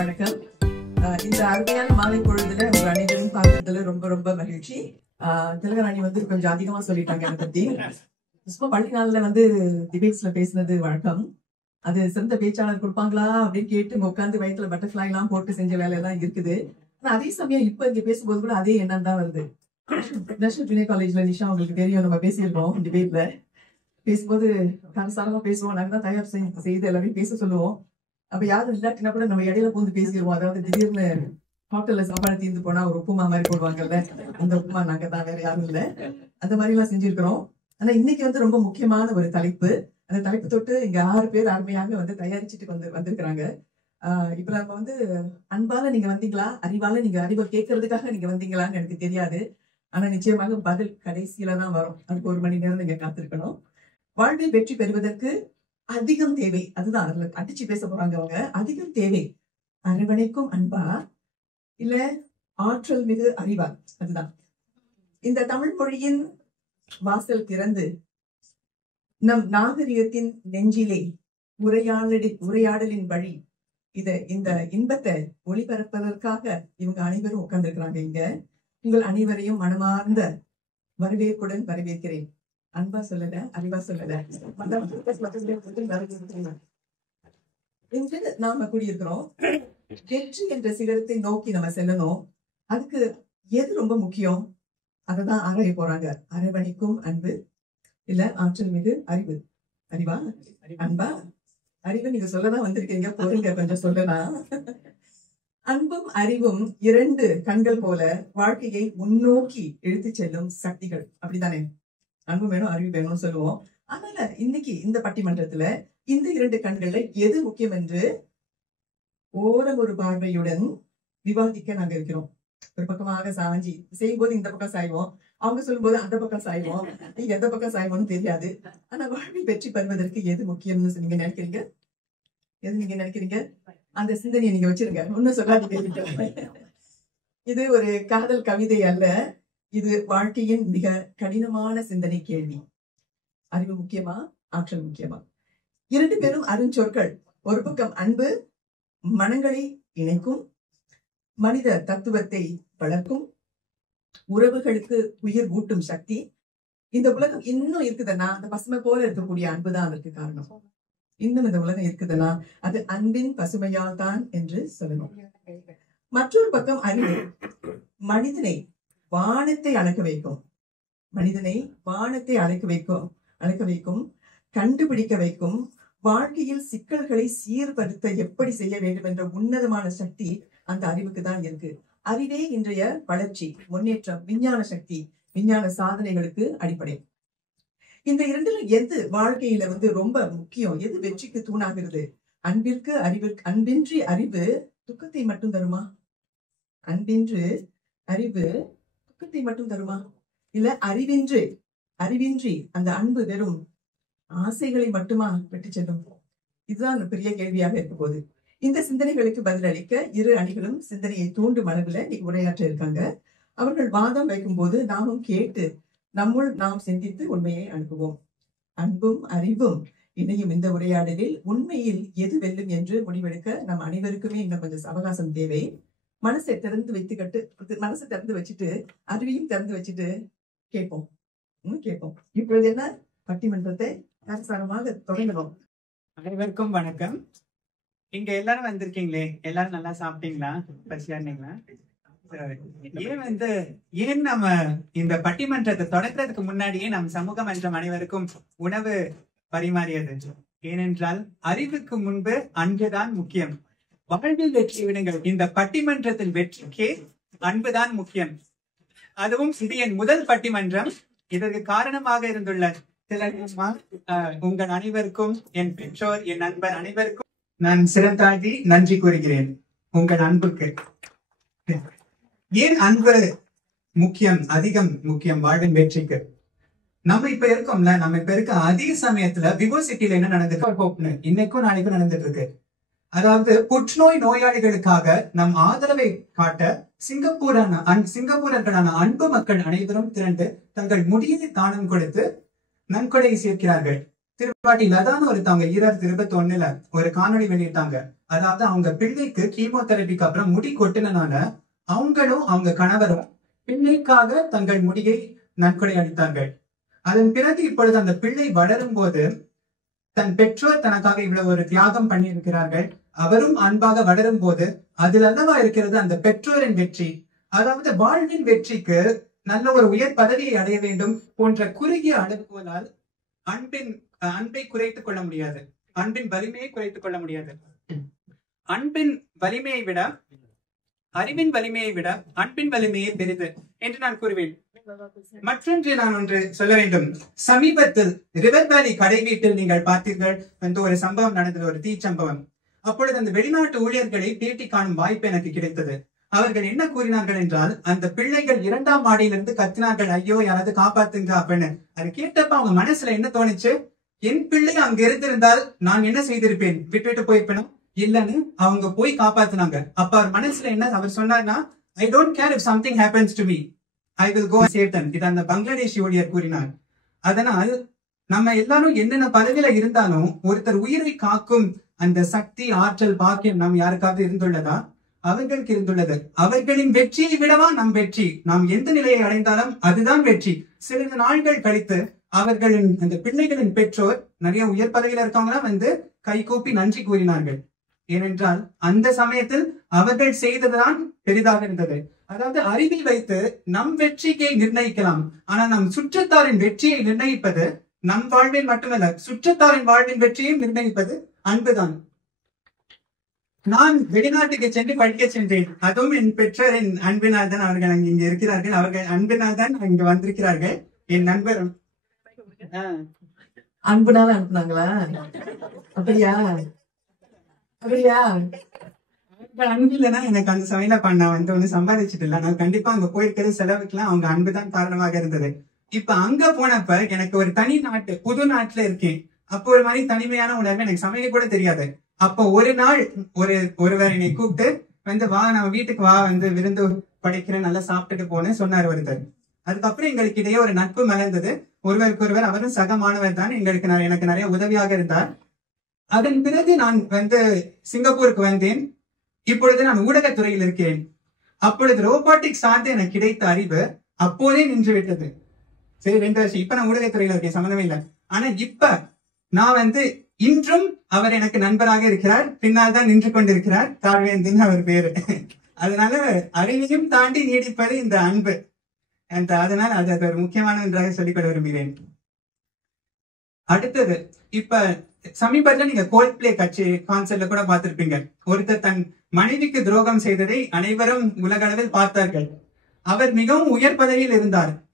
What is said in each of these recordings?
வணக்கம். இந்த அருமையான மாலை பொழுதுல உங்க அனைவரும் பார்க்கறதுல ரொம்ப ரொம்ப மகிழ்ச்சி. திலகராணி வந்து கொஞ்சம் அதிகமா சொல்லிட்டாங்க என்னை பத்தி. சும்மா பள்ளி நாள்ல வந்து டிபேட்ஸ்ல பேசினது வழக்கம். அது சிறந்த பேச்சாளர் கொடுப்பாங்களா அப்படின்னு கேட்டு உட்காந்து வயிற்றுல பட்டர்ஃபிளை எல்லாம் போட்டு செஞ்ச வேலையெல்லாம் இருக்குது. ஆனா அதே சமயம் இப்ப இங்க பேசும்போது கூட அதே எண்ணம் தான் வருது. நேஷனல் ஜூனியர் காலேஜ்ல நிஷா உங்களுக்கு தெரியும், நம்ம பேசியிருக்கோம் டிபேட்ல. பேசும்போது கரசாரமா பேசுவோம், நாங்க தான் தயார் செய்து எல்லாரையும் பேச சொல்லுவோம். அப்ப யாரும் இல்லாட்டினா கூட நம்ம இடையில பூந்து பேசிடுவோம். அதாவது திடீர்னு ஹோட்டல்ல சாப்பாடு தீர்ந்து போனா ஒரு உப்புமா மாதிரி போடுவாங்கல்ல, அந்த உப்புமா நாங்க தான், வேற யாரும் இல்ல. அந்த மாதிரி எல்லாம் செஞ்சிருக்கிறோம். ஆனா இன்னைக்கு வந்து ரொம்ப முக்கியமான ஒரு தலைப்பு. அந்த தலைப்பு தொட்டு இங்க 6 பேர் அருமையாக வந்து தயாரிச்சுட்டு வந்திருக்கிறாங்க. இப்ப நம்ம வந்து அன்பால நீங்க வந்தீங்களா, அறிவால நீங்க அறிவை கேட்கறதுக்காக நீங்க வந்தீங்களான்னு எனக்கு தெரியாது. ஆனா நிச்சயமாக பதில் கடைசியில தான் வரும். அதுக்கு 1 மணி நேரம் நீங்க காத்திருக்கணும். வாழ்வில் வெற்றி பெறுவதற்கு அதிகம் தேவை. அதுதான் அதுல அடிச்சு பேச போறாங்க அவங்க. அதிகம் தேவை அரவணைக்கும் அன்பா, இல்ல ஆற்றல் மிகு அறிவா? அதுதான் இந்த தமிழ் மொழியின் வாசல் திறந்து நம் நாகரிகத்தின் நெஞ்சிலே உரையாடலின் வழி இந்த இன்பத்தை ஒளிபரப்பதற்காக இவங்க அனைவரும் உட்கார்ந்துருக்கிறாங்க இங்க. உங்கள் அனைவரையும் மனமார்ந்த வரவேற்புடன் வரவேற்கிறேன். அன்பா சொல்லல, அறிவா சொல்லல, இன்று நாம கூடியிருக்கிறோம். வெற்றி என்ற சிகரத்தை நோக்கி நம்ம செல்லணும். அதுக்கு எது ரொம்ப முக்கியம்? அததான் ஆராய போறாங்க. அரவணைக்கும் அன்பு, இல்ல ஆற்றல் மிகு அறிவு? அறிவா, அன்பா, அறிவு? நீங்க சொல்லதான் வந்திருக்கீங்க, பொருங்க கொஞ்சம் சொல்லலாம். அன்பும் அறிவும் 2 கண்கள் போல வாழ்க்கையை முன்னோக்கி இழுத்து செல்லும் சக்திகள். அப்படித்தானே? அன்பு வேணும், அறிவு வேணும்னு சொல்லுவோம். அதனால இன்னைக்கு இந்த பட்டிமன்றத்துல இந்த 2 கண்கள்ல எது முக்கியம் என்று ஒரு பார்வையுடன் விவாதிக்க நாங்க இருக்கிறோம். ஒரு பக்கமாக சாஞ்சி செய்யும் போது இந்த பக்கம் சாய்வோம், அவங்க சொல்லும் போது அந்த பக்கம் சாய்வோம். நீங்க எந்த பக்கம் சாய்வோம்னு தெரியாது. ஆனா வாழ்வில் வெற்றி பெறுவதற்கு எது முக்கியம்னு நீங்க நினைக்கிறீங்க? எது நீங்க நினைக்கிறீங்க? அந்த சிந்தனையை நீங்க வச்சிருங்க, ஒன்னும் சொல்லாதீங்க. இது ஒரு காதல் கவிதை அல்ல, இது வாழ்க்கையின் மிக கடினமான சிந்தனை கேள்வி. அறிவு முக்கியமா, ஆற்றல் முக்கியமா? 2 பேரும் அருஞ்சொற்கள். ஒரு பக்கம் அன்பு மனங்களை இணைக்கும், மனித தத்துவத்தை வளர்க்கும், உறவுகளுக்கு உயிர் ஊட்டும் சக்தி. இந்த உலகம் இன்னும் இருக்குதுன்னா அந்த பசுமை போல இருக்கக்கூடிய அன்புதான் அதற்கு காரணம். இன்னும் இந்த உலகம் இருக்குதுன்னா அது அன்பின் பசுமையால் தான் என்று சொல்லணும். மற்றொரு பக்கம் அறிவு மனிதனை வானத்தை அளக்க வைக்கும், மனிதனை வானத்தை அளக்க வைக்கும், கண்டுபிடிக்க வைக்கும், வாழ்க்கையில் சிக்கல்களை சீர்படுத்த எப்படி செய்ய வேண்டும் என்ற உன்னதமான சக்தி அந்த அறிவுக்கு தான் இருக்கு. அறிவே இன்றைய வளர்ச்சி, முன்னேற்றம், விஞ்ஞான சக்தி, விஞ்ஞான சாதனைகளுக்கு அடிப்படை. இந்த 2ல எது வாழ்க்கையில வந்து ரொம்ப முக்கியம்? எது வெற்றிக்கு தூணாகிறது? அன்பின்றி அறிவு துக்கத்தை மட்டும் தருமா? அன்பின்று அறிவு துக்கத்தை மட்டும் தருமா? இல்ல அறிவின்றி அந்த அன்பு வெறும் ஆசைகளை மட்டுமா விட்டு செல்லும்? இதுதான் பெரிய கேள்வியாக இருக்க போது. இந்த சிந்தனைகளுக்கு பதிலளிக்க 2 அணிகளும் சிந்தனையை தூண்டும் அளவுல உரையாற்ற இருக்காங்க. அவர்கள் வாதம் வைக்கும் போது நாமும் கேட்டு நம்முள் நாம் சிந்தித்து உண்மையை அனுப்புவோம். அன்பும் அறிவும் இணையும் இந்த உரையாடலில் உண்மையில் எது வெல்லும் என்று முடிவெடுக்க நம் அனைவருக்குமே இன்னும் கொஞ்சம் அவகாசம் தேவை. மனசை திறந்து வச்சுட்டு அறிவையும் திறந்து வச்சுட்டு கேட்போம். இப்பொழுது என்ன பட்டிமன்றத்தை கரசாரமாக தொடங்கணும். அனைவருக்கும் வணக்கம். இங்க எல்லாரும் வந்திருக்கீங்களே, எல்லாரும் நல்லா சாப்பிட்டீங்களா? பசியா இருந்தீங்களா? ஏன் நம்ம இந்த பட்டிமன்றத்தை தொடங்குறதுக்கு முன்னாடியே நம் சமூக மன்றம் அனைவருக்கும் உணவு பரிமாறியது? ஏனென்றால் அறிவுக்கு முன்பு அன்புதான் முக்கியம். வாழ்வில் வெற்றி விடுங்கள். இந்த பட்டிமன்றத்தில் வெற்றிக்கே அன்புதான் முக்கியம். அதுவும் இது என் முதல் பட்டிமன்றம். இதற்கு காரணமாக இருந்துள்ள உங்கள் அனைவருக்கும், என் பெற்றோர், என் நண்பர் அனைவருக்கும் நான் சிறந்தாழ்த்தி நன்றி கூறுகிறேன். உங்கள் அன்புக்கு. ஏன் அன்பு முக்கியம், அதிகம் முக்கியம் வாழ்வின் வெற்றிக்கு? நம்ம இப்ப இருக்கோம்ல, நம்ம இப்ப இருக்க அதிக சமயத்துல விவோசிட்டியில என்ன நடந்துருக்கு, இன்னைக்கும் நாளைக்கும் நடந்துட்டு இருக்கு. அதாவது புற்றுநோய் நோயாளிகளுக்காக நம் ஆதரவை காட்ட சிங்கப்பூரர்களான அன்பு மக்கள் அனைவரும் திரண்டு தங்கள் முடியை தானம் கொடுத்து நன்கொடை சேர்க்கிறார்கள். திருப்பாட்டி லதான்னு ஒருத்தவங்க 2021 ஒரு காணொளி வெளியிட்டாங்க. அதாவது அவங்க பிள்ளைக்கு கீமோதெரபிக்கு அப்புறம் முடி கொட்டினால அவங்களும் அவங்க கணவரும் பிள்ளைக்காக தங்கள் முடியை நன்கொடை அளித்தார்கள். அதன் பிறகு இப்பொழுது அந்த பிள்ளை வளரும் போது தன் பெற்றோர் தனக்காக இவ்வளவு ஒரு தியாகம் பண்ணி இருக்கிறார்கள், அவரும் அன்பாக வளரும் போது அதில் அல்லவா இருக்கிறது அந்த பெற்றோரின் வெற்றி. அதாவது வாழ்வின் வெற்றிக்கு நல்ல ஒரு உயர் பதவியை அடைய வேண்டும் போன்ற குறுகிய அளவுகோலால் அன்பை குறைத்துக் கொள்ள முடியாது, அன்பின் வலிமையை குறைத்துக் கொள்ள முடியாது. அன்பின் வலிமையை விட அறிவின் வலிமையை விட அன்பின் வலிமையை பெரிது என்று நான் கூறுவேன். மற்றொன்று நான் ஒன்று சொல்ல வேண்டும். சமீபத்தில் ரிவர் வேலி கடை வீட்டில் நீங்கள் பார்த்தீர்கள் ஒரு சம்பவம் நடந்தது, ஒரு தீ சம்பவம். அப்பொழுது அந்த வெளிநாட்டு ஊழியர்களை பேட்டி காணும் வாய்ப்பு எனக்கு கிடைத்தது. அவர்கள் என்ன கூறினார்கள் என்றால், அந்த பிள்ளைகள் 2ஆம் மாடியிலிருந்து கத்தினார்கள், ஐயோ யாராவது காப்பாத்துங்க அப்படின்னு. அதை கேட்டப்ப அவங்க மனசுல என்ன தோணுச்சு, என் பிள்ளை அங்க இருந்திருந்தால் நான் என்ன செய்திருப்பேன், விட்டுட்டு போயிருப்பேனும் இல்லன்னு அவங்க போய் காப்பாத்தினாங்க. அப்ப அவர் மனசுல என்ன அவர் சொன்னார்னா, I don't care if something happens to me, I will go save them. இது அந்த பங்களாதேஷ் ஊழியர் கூறினார். அதனால் நம்ம எல்லாரும் என்னென்ன பதவியில இருந்தாலும் ஒருத்தர் உயிரை காக்கும் அந்த சக்தி, ஆற்றல், பாக்கியம் நம் யாருக்காவது இருந்துள்ளதா? அவர்களுக்கு இருந்துள்ளது. அவர்களின் வெற்றியை விடவா நம் வெற்றி? நாம் எந்த நிலையை அடைந்தாலும் அதுதான் வெற்றி. சிறிது நாட்கள் கழித்து அவர்களின் அந்த பிள்ளைகளின் பெற்றோர் நிறைய உயர் பதவியில இருக்கவங்க கை கூப்பி நன்றி கூறினார்கள். ஏனென்றால் அந்த சமயத்தில் அவர்கள் செய்ததுதான் பெரிதாக இருந்தது. அதாவது அறிவை வைத்து நம் வெற்றியை நிர்ணயிக்கலாம், ஆனா நம் சுற்றத்தாரின் வெற்றியை நிர்ணயிப்பது நம் வாழ்வில் மட்டுமல்ல, சுற்றத்தாரின் வாழ்வின் வெற்றியையும் நிர்ணயிப்பது அன்புதான். நான் வெளிநாட்டுக்கு சென்று படிக்க சென்றேன். அதுவும் என் பெற்றோரின் அன்பினால் தான் அவர்கள் அங்கு இங்க இருக்கிறார்கள். அவர்கள் அன்பினால் தான் இங்கு வந்திருக்கிறார்கள். என் நண்பரும் அன்புனால அனுப்புனாங்களா? அப்படியா? அப்படியா? அன்பு இல்லைன்னா எனக்கு அந்த சமையல பண்ண ஒண்ணு சம்பாதிச்சுட்டு இல்ல. நான் கண்டிப்பா அங்க போயிருக்கிறது செலவுக்குலாம் அவங்க அன்புதான் காரணமாக இருந்தது. இப்ப அங்க போனப்ப எனக்கு ஒரு தனி நாட்டு, புது நாட்டுல இருக்கேன். அப்போ ஒரு மாதிரி தனிமையான உணர்வு, எனக்கு சமைக்க கூட தெரியாது. அப்போ ஒரு நாள் ஒருவர் என்னை கூப்பிட்டு வா நம்ம வீட்டுக்கு வா, விருந்து படைக்கிறேன், நல்லா சாப்பிட்டுட்டு போனேன் சொன்னார் ஒருத்தர். அதுக்கப்புறம் எங்களுக்கு இடையே ஒரு நட்பு மலர்ந்தது. ஒருவருக்கு ஒருவர், அவரும் சக மாணவர் தான், எனக்கு நிறைய உதவியாக இருந்தார். அதன் பிறகு நான் சிங்கப்பூருக்கு வந்தேன். இப்பொழுது நான் ஊடகத்துறையில் இருக்கிறேன். அப்பொழுது ரோபோட்டிக்ஸ் சார்ந்து எனக்கு கிடைத்த அறிவு அப்போதே நின்று விட்டது. சரி 2 வருஷம் இப்ப நான் ஊடகத்துறையில இருக்கேன், சம்மந்தமே இல்லை. ஆனா இப்ப நான் இன்றும் அவர் எனக்கு நண்பராக இருக்கிறார், பின்னால் தான் நின்று கொண்டிருக்கிறார். தாழ்வேந்தின் அவர் பேரு. அதனால அறிவையும் தாண்டி நீடிப்பது இந்த அன்பு. அதனால அது ஒரு முக்கியமான ஒன்றாக சொல்லிக்கொள்ள விரும்புகிறேன். அடுத்தது, இப்ப சமீபத்துல நீங்க கோல்ட் பிளே கான்சர்ட்ல கூட பார்த்திருப்பீங்க. ஒருத்தர் தன் மனைவிக்கு துரோகம் செய்ததை அனைவரும் உலக அளவில் பார்த்தார்கள். அவர் மிகவும் உயர் பதவியில்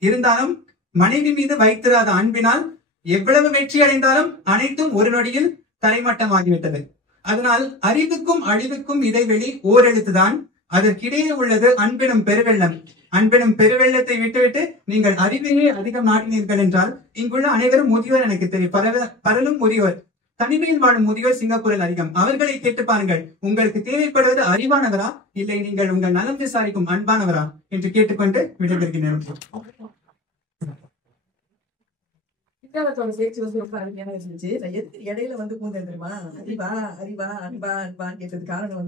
இருந்தாலும் மனைவி மீது வைத்திராத அன்பினால் எவ்வளவு வெற்றி அடைந்தாலும் அனைத்தும் ஒரு நொடியில் தரைமட்டமாகிவிட்டது. அதனால் அறிவுக்கும் அழிவுக்கும் இடைவெளி ஓரெழுத்துதான். அதற்கிடையே உள்ளது அன்பெனும் பெருவெள்ளம். அன்பெனும் பெருவெள்ளத்தை விட்டுவிட்டு நீங்கள் அறிவையே அதிகம் நாட்டினீர்கள் என்றால், இங்குள்ள அனைவரும் முதியோர் எனக்கு தெரியும், பலரும் முதியோர். தனிமையில் வாழும் முதியோர் சிங்கப்பூரில் அதிகம். அவர்களை கேட்டு பாருங்கள், உங்களுக்கு தேவைப்படுவது அறிவானவரா இல்லை நீங்கள் உங்கள் நலம் விசாரிக்கும் அன்பானவரா என்று கேட்டுக்கொண்டு விடைபெறுகிறேன். பேச்சு ரொம்ப அருமையான இருந்துச்சு. நான் எதுக்கு இடையில பூந்தேன் தெரியுமா? அறிவா அறிவா அன்பா அன்பான்னு கேட்டது காரணம்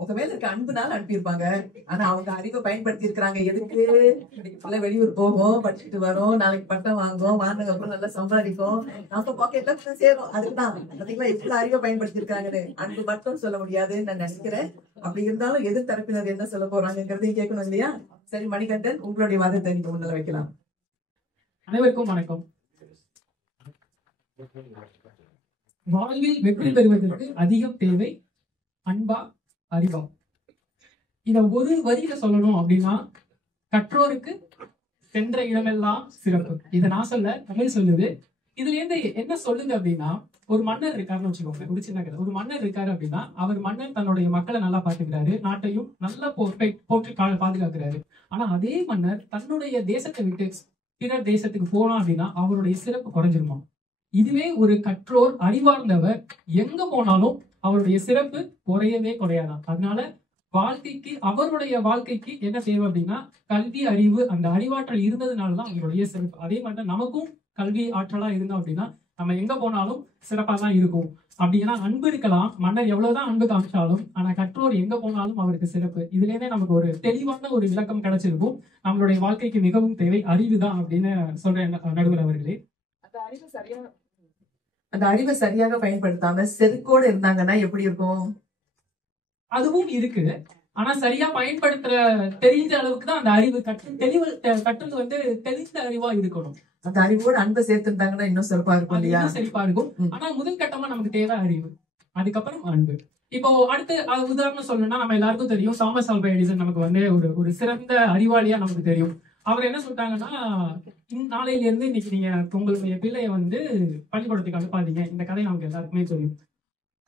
உங்க மேல இருக்க அன்புனால அனுப்பியிருப்பாங்க. ஆனா அவங்க அறிவை பயன்படுத்தி இருக்கிறாங்க. எதுக்கு? இன்னைக்கு வெளியூர் போவோம், படிச்சுட்டு வரோம், நாளைக்கு பட்டம் வாங்குவோம், வாங்கினதுக்கு அப்புறம் நல்லா சம்பாதிக்கும், நம்ம பாக்கெட்ல சேரும். அதுக்குதான் பாத்தீங்களா இவ்வளவு அறிவை பயன்படுத்தி இருக்காங்கன்னு. அன்பு மட்டும் சொல்ல முடியாதுன்னு நான் நினைக்கிறேன். அப்படி இருந்தாலும் எதிர் தரப்பினர் என்ன சொல்ல போறாங்கிறதையும் கேட்கணும் இல்லையா? சரி மணிகண்டன், உங்களுடைய வாதத்தை நீங்க முன்னால வைக்கலாம். அனைவருக்கும் வணக்கம். வாழ்வில் வெற்றி பெறுவதற்கு அதிகம் தேவை அன்பா அறிவா? இத ஒரு வரியில சொல்லணும் அப்படின்னா, கற்றோருக்கு சென்ற இடமெல்லாம் சிறப்பு. இதை நான் சொல்ல, தமிழ் சொல்லுது. இதுல இருந்து என்ன சொல்லுங்க அப்படின்னா, ஒரு மன்னர் இருக்காருன்னு வச்சுக்கோங்க, ஒரு சின்ன கதை. ஒரு மன்னர் இருக்காரு அப்படின்னா, அவர் மன்னர் தன்னுடைய மக்களை நல்லா பாத்துக்கிறாரு, நாட்டையும் நல்லா போற்றி பாதுகாக்கிறாரு. ஆனா அதே மன்னர் தன்னுடைய தேசத்தை விட்டு பிறர் தேசத்துக்கு போனோம் அப்படின்னா அவருடைய சிறப்பு குறைஞ்சிருமா? இதுவே ஒரு கற்றோர் அறிவார்ந்தவர் எங்க போனாலும் அவருடைய சிறப்பு குறையவே குறையாதான். அதனால வாழ்க்கைக்கு, அவருடைய வாழ்க்கைக்கு என்ன தேவை அப்படின்னா, கல்வி அறிவு, அந்த அறிவாற்றல் இருந்ததுனாலதான் அவருடைய சிறப்பு. அதே மாதிரி நமக்கும் கல்வி ஆற்றலா இருந்தோம் அப்படின்னா நம்ம எங்க போனாலும் சிறப்பா தான் இருக்கும். அப்படின்னா அன்பு இருக்கலாம், மன்னர் எவ்வளவுதான் அன்பு காமிச்சாலும், ஆனா கற்றோர் எங்க போனாலும் அவருக்கு சிறப்பு. இதுல இருந்தே நமக்கு ஒரு தெளிவான ஒரு விளக்கம் கிடைச்சிருக்கும். நம்மளுடைய வாழ்க்கைக்கு மிகவும் தேவை அறிவுதான் அப்படின்னு சொல்றேன் நடுவர் அவர்களே. அந்த அறிவை சரியாக பயன்படுத்தாம செருக்கோட இருந்தாங்கன்னா எப்படி இருக்கும்? அதுவும் இருக்கு. ஆனா சரியா பயன்படுத்துற தெரிஞ்ச அளவுக்கு தான் அந்த அறிவு கற்றது வந்து தெரிந்த அறிவா இருக்கணும். அந்த அறிவோட அன்பை சேர்த்துட்டாங்கன்னா இன்னும் சிறப்பா இருக்கும் இல்லையா? சிறப்பா இருக்கும். ஆனா முதல் கட்டமா நமக்கு தேவை அறிவு, அதுக்கப்புறம் அன்பு. இப்போ அடுத்து உதாரணம் சொல்லணும்னா, நம்ம எல்லாருக்கும் தெரியும் தாமஸ் ஆல்வா எடிசன் நமக்கு வந்து ஒரு சிறந்த அறிவாளியா நமக்கு தெரியும். அவர் என்ன சொல்லிட்டாங்கன்னா, நாளையில இருந்து இன்னைக்கு நீங்க உங்களுடைய பிள்ளைய வந்து பள்ளிக்கூடத்துக்கு அனுப்பாதீங்க. இந்த கதை நமக்கு எல்லாருக்குமே தெரியும்.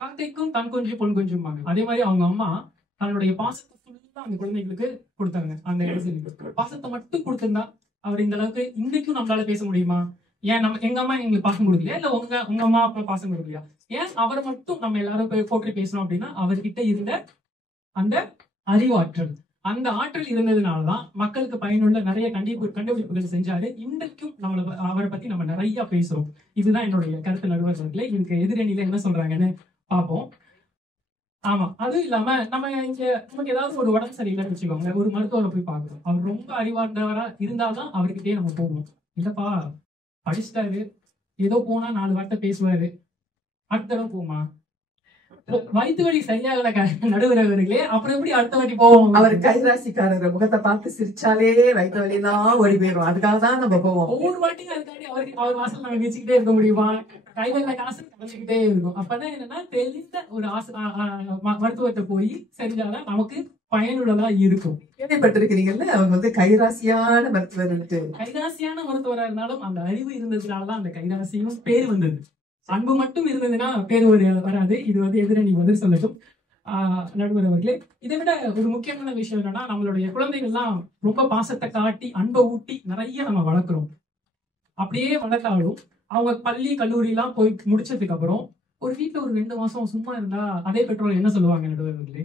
காக்கைக்கும் தன் கொஞ்சம் பொன் கொஞ்சம்பாங்க. அதே மாதிரி அவங்க அம்மா தன்னுடைய பாசத்தை ஃபுல்லா அந்த குழந்தைகளுக்கு கொடுத்தாங்க. அந்த எடிசனுக்கு பாசத்தை மட்டும் கொடுத்திருந்தா அவர் இந்த அளவுக்கு இன்றைக்கும் நம்மளால பேச முடியுமா? ஏன் எங்க அம்மா எங்களுக்கு பாசம் கொடுக்கலையா, இல்ல உங்க அம்மா அப்பா பாசம் கொடுக்கலையா? ஏன் அவரை மட்டும் நம்ம எல்லாரும் போற்றி பேசணும் அப்படின்னா, அவர்கிட்ட இருந்த அந்த அறிவாற்றல், அந்த ஆற்றல் இருந்ததுனாலதான் மக்களுக்கு பயனுள்ள நிறைய கண்டுபிடிப்புகள் செஞ்சாரு. இன்றைக்கும் அவரை பத்தி நம்ம நிறைய பேசுறோம். இதுதான் என்னுடைய கருத்து நடுவர்களே. இதுக்கு எதிரணியில என்ன சொல்றாங்கன்னு பார்ப்போம். ஆமா, அதுவும் இல்லாம நம்ம இங்க நமக்கு ஏதாவது ஒரு உடம்பு சரியில்லைன்னு வச்சுக்கோங்க, ஒரு மருத்துவரை போய் பார்க்கணும். அவர் ரொம்ப அறிவார்ந்தவரா இருந்தால்தான் அவர்கிட்டயே நம்ம போகணும். இல்லப்பா படிச்சுட்டாரு, ஏதோ போனா 4 வார்த்தை பேசுவாரு, அடுத்த தடவை போமா? வயிற்று வலி சரியாகல நடுவர்களே, அப்புறம் எப்படி அடுத்த வாட்டி போவோம்? அவர் கைராசிக்காரர் முகத்தை பார்த்து சிரிச்சாலே வயிற்று வலி தான் ஓடி போயிடும். அதுக்காக தான் நம்ம போவோம். ஒவ்வொரு வாட்டியும் அதுக்காண்டி அவர் வாசல் நம்ம வச்சுக்கிட்டே இருக்க முடியுமா? கையில காசு கலைஞ்சுக்கிட்டே இருக்கும். அப்பதான் என்னன்னா, தெரிந்த ஒரு மருத்துவத்தை போய் செஞ்சாதான் நமக்கு பயனுள்ளதா இருக்கும். கேள்விப்பட்டிருக்கிறீங்கல்ல, அவங்க வந்து கைராசியான மருத்துவர். கைராசியான மருத்துவராக இருந்தாலும் அந்த அறிவு இருந்ததுனாலதான் அந்த கைராசியும் பேர் வந்தது. அன்பு மட்டும் இருந்ததுன்னா பேர் வராது. இது வந்து எதிரணி பதில் சொல்லட்டும் நடுவர் அவர்களே. இதை விட ஒரு முக்கியமான விஷயம் என்னன்னா, நம்மளுடைய குழந்தைகள்லாம் ரொம்ப பாசத்தை காட்டி அன்பை ஊட்டி நிறைய நம்ம வளர்க்குறோம். அப்படியே வளர்த்தாலும் அவங்க பள்ளி கல்லூரி எல்லாம் போய் முடிச்சதுக்கு அப்புறம் ஒரு வீட்டுல ஒரு 2 மாசம் சும்மா இருந்தா அதே பெற்றோர் என்ன சொல்லுவாங்க நடுவர்களே?